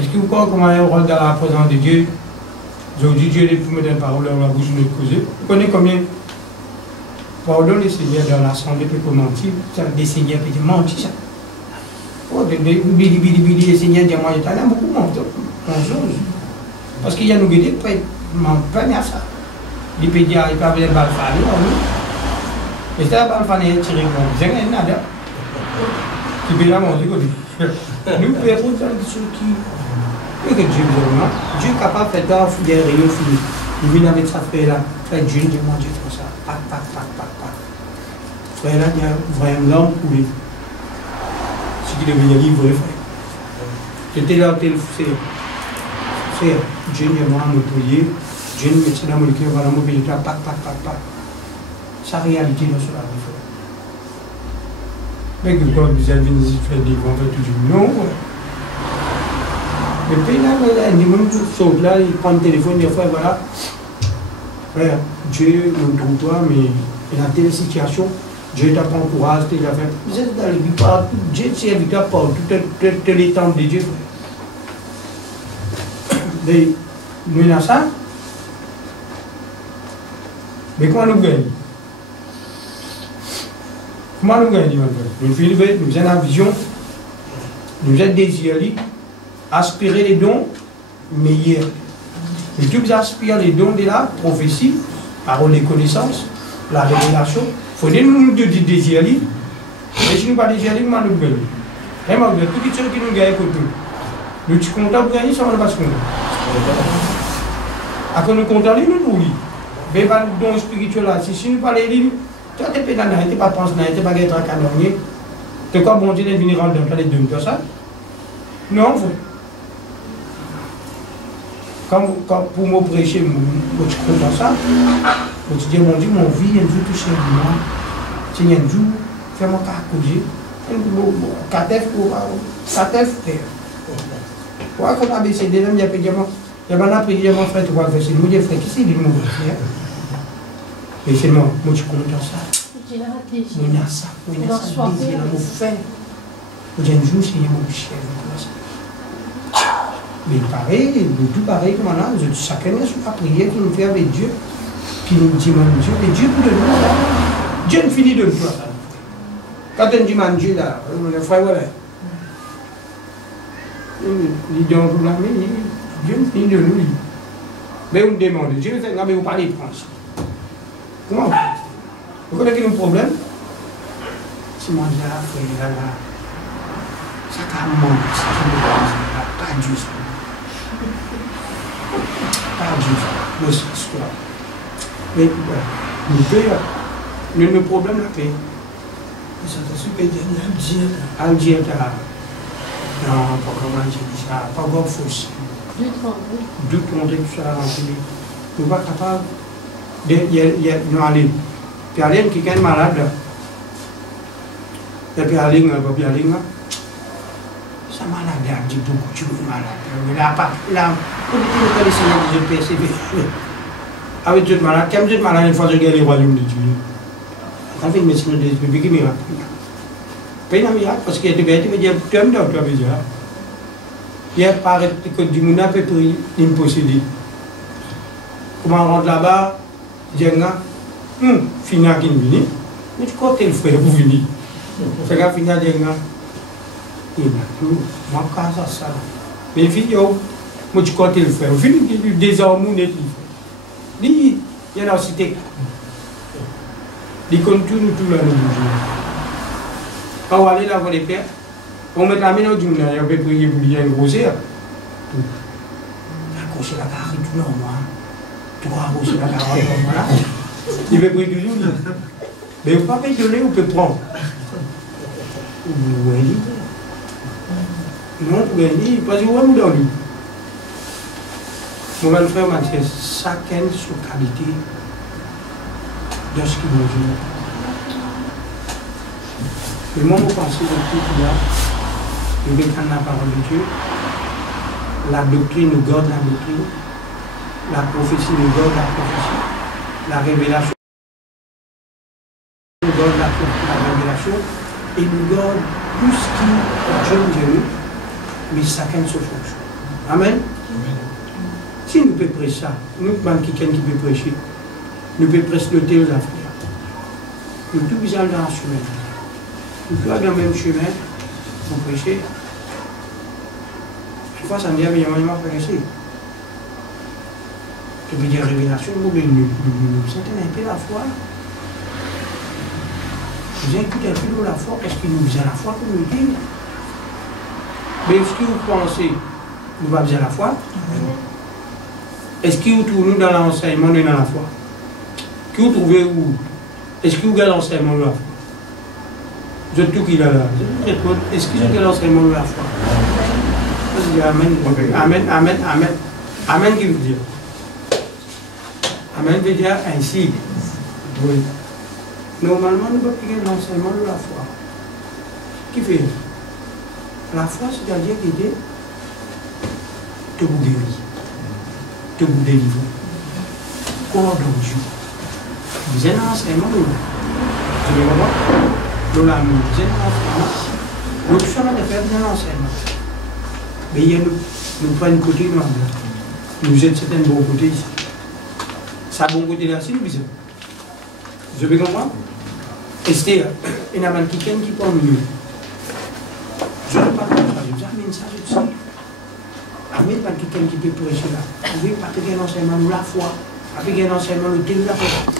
Est-ce que vous croyez comment il y a un rôle dans la présence de Dieu? Aujourd'hui, Dieu est pour mettre une parole dans la bouche de notre cause. Vous connaissez combien? Pardon les seigneurs dans l'assemblée qui mentir, des seigneurs qui mentent ça. Oh, les seigneurs disent moi j'étais là beaucoup mentir. Parce qu'il y a nous qui disent pas à ça. Les pédiatres, ils peuvent aller balfaner, mais c'est la balfaner tiré comme vous n'avez nada. Qui peut la manger comme nous pouvons faire ceux qui. Que Dieu veut, Dieu est capable de faire des rayons finis. Il vient avec sa frère là, frère Dieu, Dieu mange comme ça. Pac. Frère là, il y a vraiment l'homme pour lui. Ce qui devait dire vrai frère. J'étais là, frère, Dieu m'a employé, Dieu me met dans mon cœur, voilà mon pays, pac. Sa réalité dans cela, frère. Mais que quand vous avez venu faire des vents, tout du non. Le pays là, il y a des gens qui sont là, ils prennent le téléphone, ils disent voilà. Frère, Dieu me trouve toi, mais il y a telle situation, Dieu t'a pas encouragé, il a fait. Vous êtes dans les victoires, Dieu s'est victoire par tous les temps de Dieu. Mais nous avons ça. Mais comment nous gagnons? Comment nous gagnons? Nous avons la vision, nous avons désiré, aspirer les dons meilleurs. Mais tu aspires les dons de la prophétie, parole de connaissance, la révélation. Il faut nous désirer. Et si nous ne pas désirer, nous allons gagner. Et moi, toutes les choses qui nous gagnent contre nous. Nous sommes contents de gagner, ça ne va pas se compter. Après nous comptons, nous nous disons. Mais les dons spirituels là, si nous parlons de lui, tu n'es pas dans tu n'es pas pensé, tu n'es pas être un canonnier. Tu es quoi, bon Dieu, de venir rendre dans les deux personnes? Non, quand pour me prêcher, je suis content ça. Je dis, mon Dieu, mon vie, un jour touché à moi. Si un jour, fais-moi caracouger. Katef, frère. Pourquoi quand on a baissé des hommes, il y a pas de diamant. Il y a pas de diamant, frère, tu vois, frère. C'est nous, frère, qui c'est du monde, frère? Mais c'est moi, je suis content ça. Il y a ça, il y a ça, il y a mon frère. Un jour, c'est mon chien. Mais pareil, tout pareil comme là, chacun a sur la prière qui nous fait avec Dieu, qui nous dit Dieu, et Dieu nous donne ça. Dieu ne finit de nous faire ça. Quand on dit Dieu là, le frère, voilà. Il dit on vous l'a mis, Dieu ne finit de nous. Mais on demande, Dieu fait, non mais vous parlez français. Comment vous connaissez le problème? Si moi je la frère là, ça commence, ça pas Dieu ça. Pas Dieu ça, c'est histoire. Mais nous payons, le problème la paix. Ça te super bien, Algérie, non, pas comment dire ça, pas bon fausse. Deux tromper tout ça, nous ne sommes pas capables. Il y a nous aller. Puis aller qui est malade. Et puis aller, ça ça malade, il dit beaucoup de choses malades. Là, pour dire que les Seigneurs de persévérer. Avec Dieu malade, comme Dieu malade, une fois je regarde les royaumes de Dieu. Quand fait une médecine de l'esprit, qui miracle. Pas un miracle, parce qu'il y a des bêtes qui me disent, tu aimes donc, tu as besoin. Il y a paraît que du monde a fait prix, il me posséder. Comment on rentre là-bas, je dis, Fina qui vient, mais tu crois que le frère vous venez. Fait que Fina dit, il m'a tout, moi, quand ça. Mais filles, moi, tu crois que le frère, vous venez désormais, net. Il y a la cité. Il compte tout là, nous. Quand on aller là pour les pères, on met la main au Dieu, on peut prier pour bien grossir. La grosse la carrière, tout normal. Tu crois grosse la carrière, voilà. Il veut prier toujours. Mais vous ne pouvez pas donner, vous pouvez prendre. Vous voyez. Non, vous voyez, parce que vous avez dans lui. Mon grand frère Mathieu, chacun sa qualité de ce qu'il veut dire. Le moment où vous pensez de tout là, il veut prendre la parole de Dieu, la doctrine nous garde la doctrine, la prophétie nous garde la prophétie, la révélation nous garde la révélation, et nous garde tout ce qui Dieu nous a mis, mais chacun sa fonction. Amen. Si nous pouvons prêcher ça, nous, quelqu'un qui peut prêcher, nous pouvons prêcher le thé aux affaires. Nous tous besoin dans le chemin. Nous tous dans le même chemin pour prêcher. Une fois, ça me dit, mais il y a un moment pour prêcher. Tu peux dire révélation, nous sentons un peu la foi. Vous écoutez un peu la foi, parce qu'il nous besoin la foi pour nous dire. Mais est-ce que vous pensez que nous avons besoin la foi? Est-ce que vous trouvez dans l'enseignement et dans la foi? Que vous trouvez où? Est-ce que vous avez l'enseignement de la foi? Je dis tout qu'il a là. Est-ce que vous avez l'enseignement de la foi? Amen. Amen, amen, amen. Amen qui veut dire? Amen veut dire ainsi. Oui. Normalement, nous ne pouvons pas avoir l'enseignement de la foi. Qui fait? La foi, c'est-à-dire l'idée de vous guérir. De vous délivrer. Corps de Dieu. Vous êtes un enseignement, nous. Vous allez voir. Nous l'avons mis. Vous êtes un enseignement. Nous sommes en faire un enseignement. Mais il y a nous prenons côté, nous êtes certains bon côté ici. Ça bon côté là, c'est nous, bizarre. Vous avez compris? Esther, il y a quelqu'un qui prend mieux. Je ne sais pas comment ça, je vous amène ça, je sais. Amen, pas quelqu'un qui peut prêcher là. Vous pouvez pas faire un enseignement de la foi, pas faire un enseignement de la foi.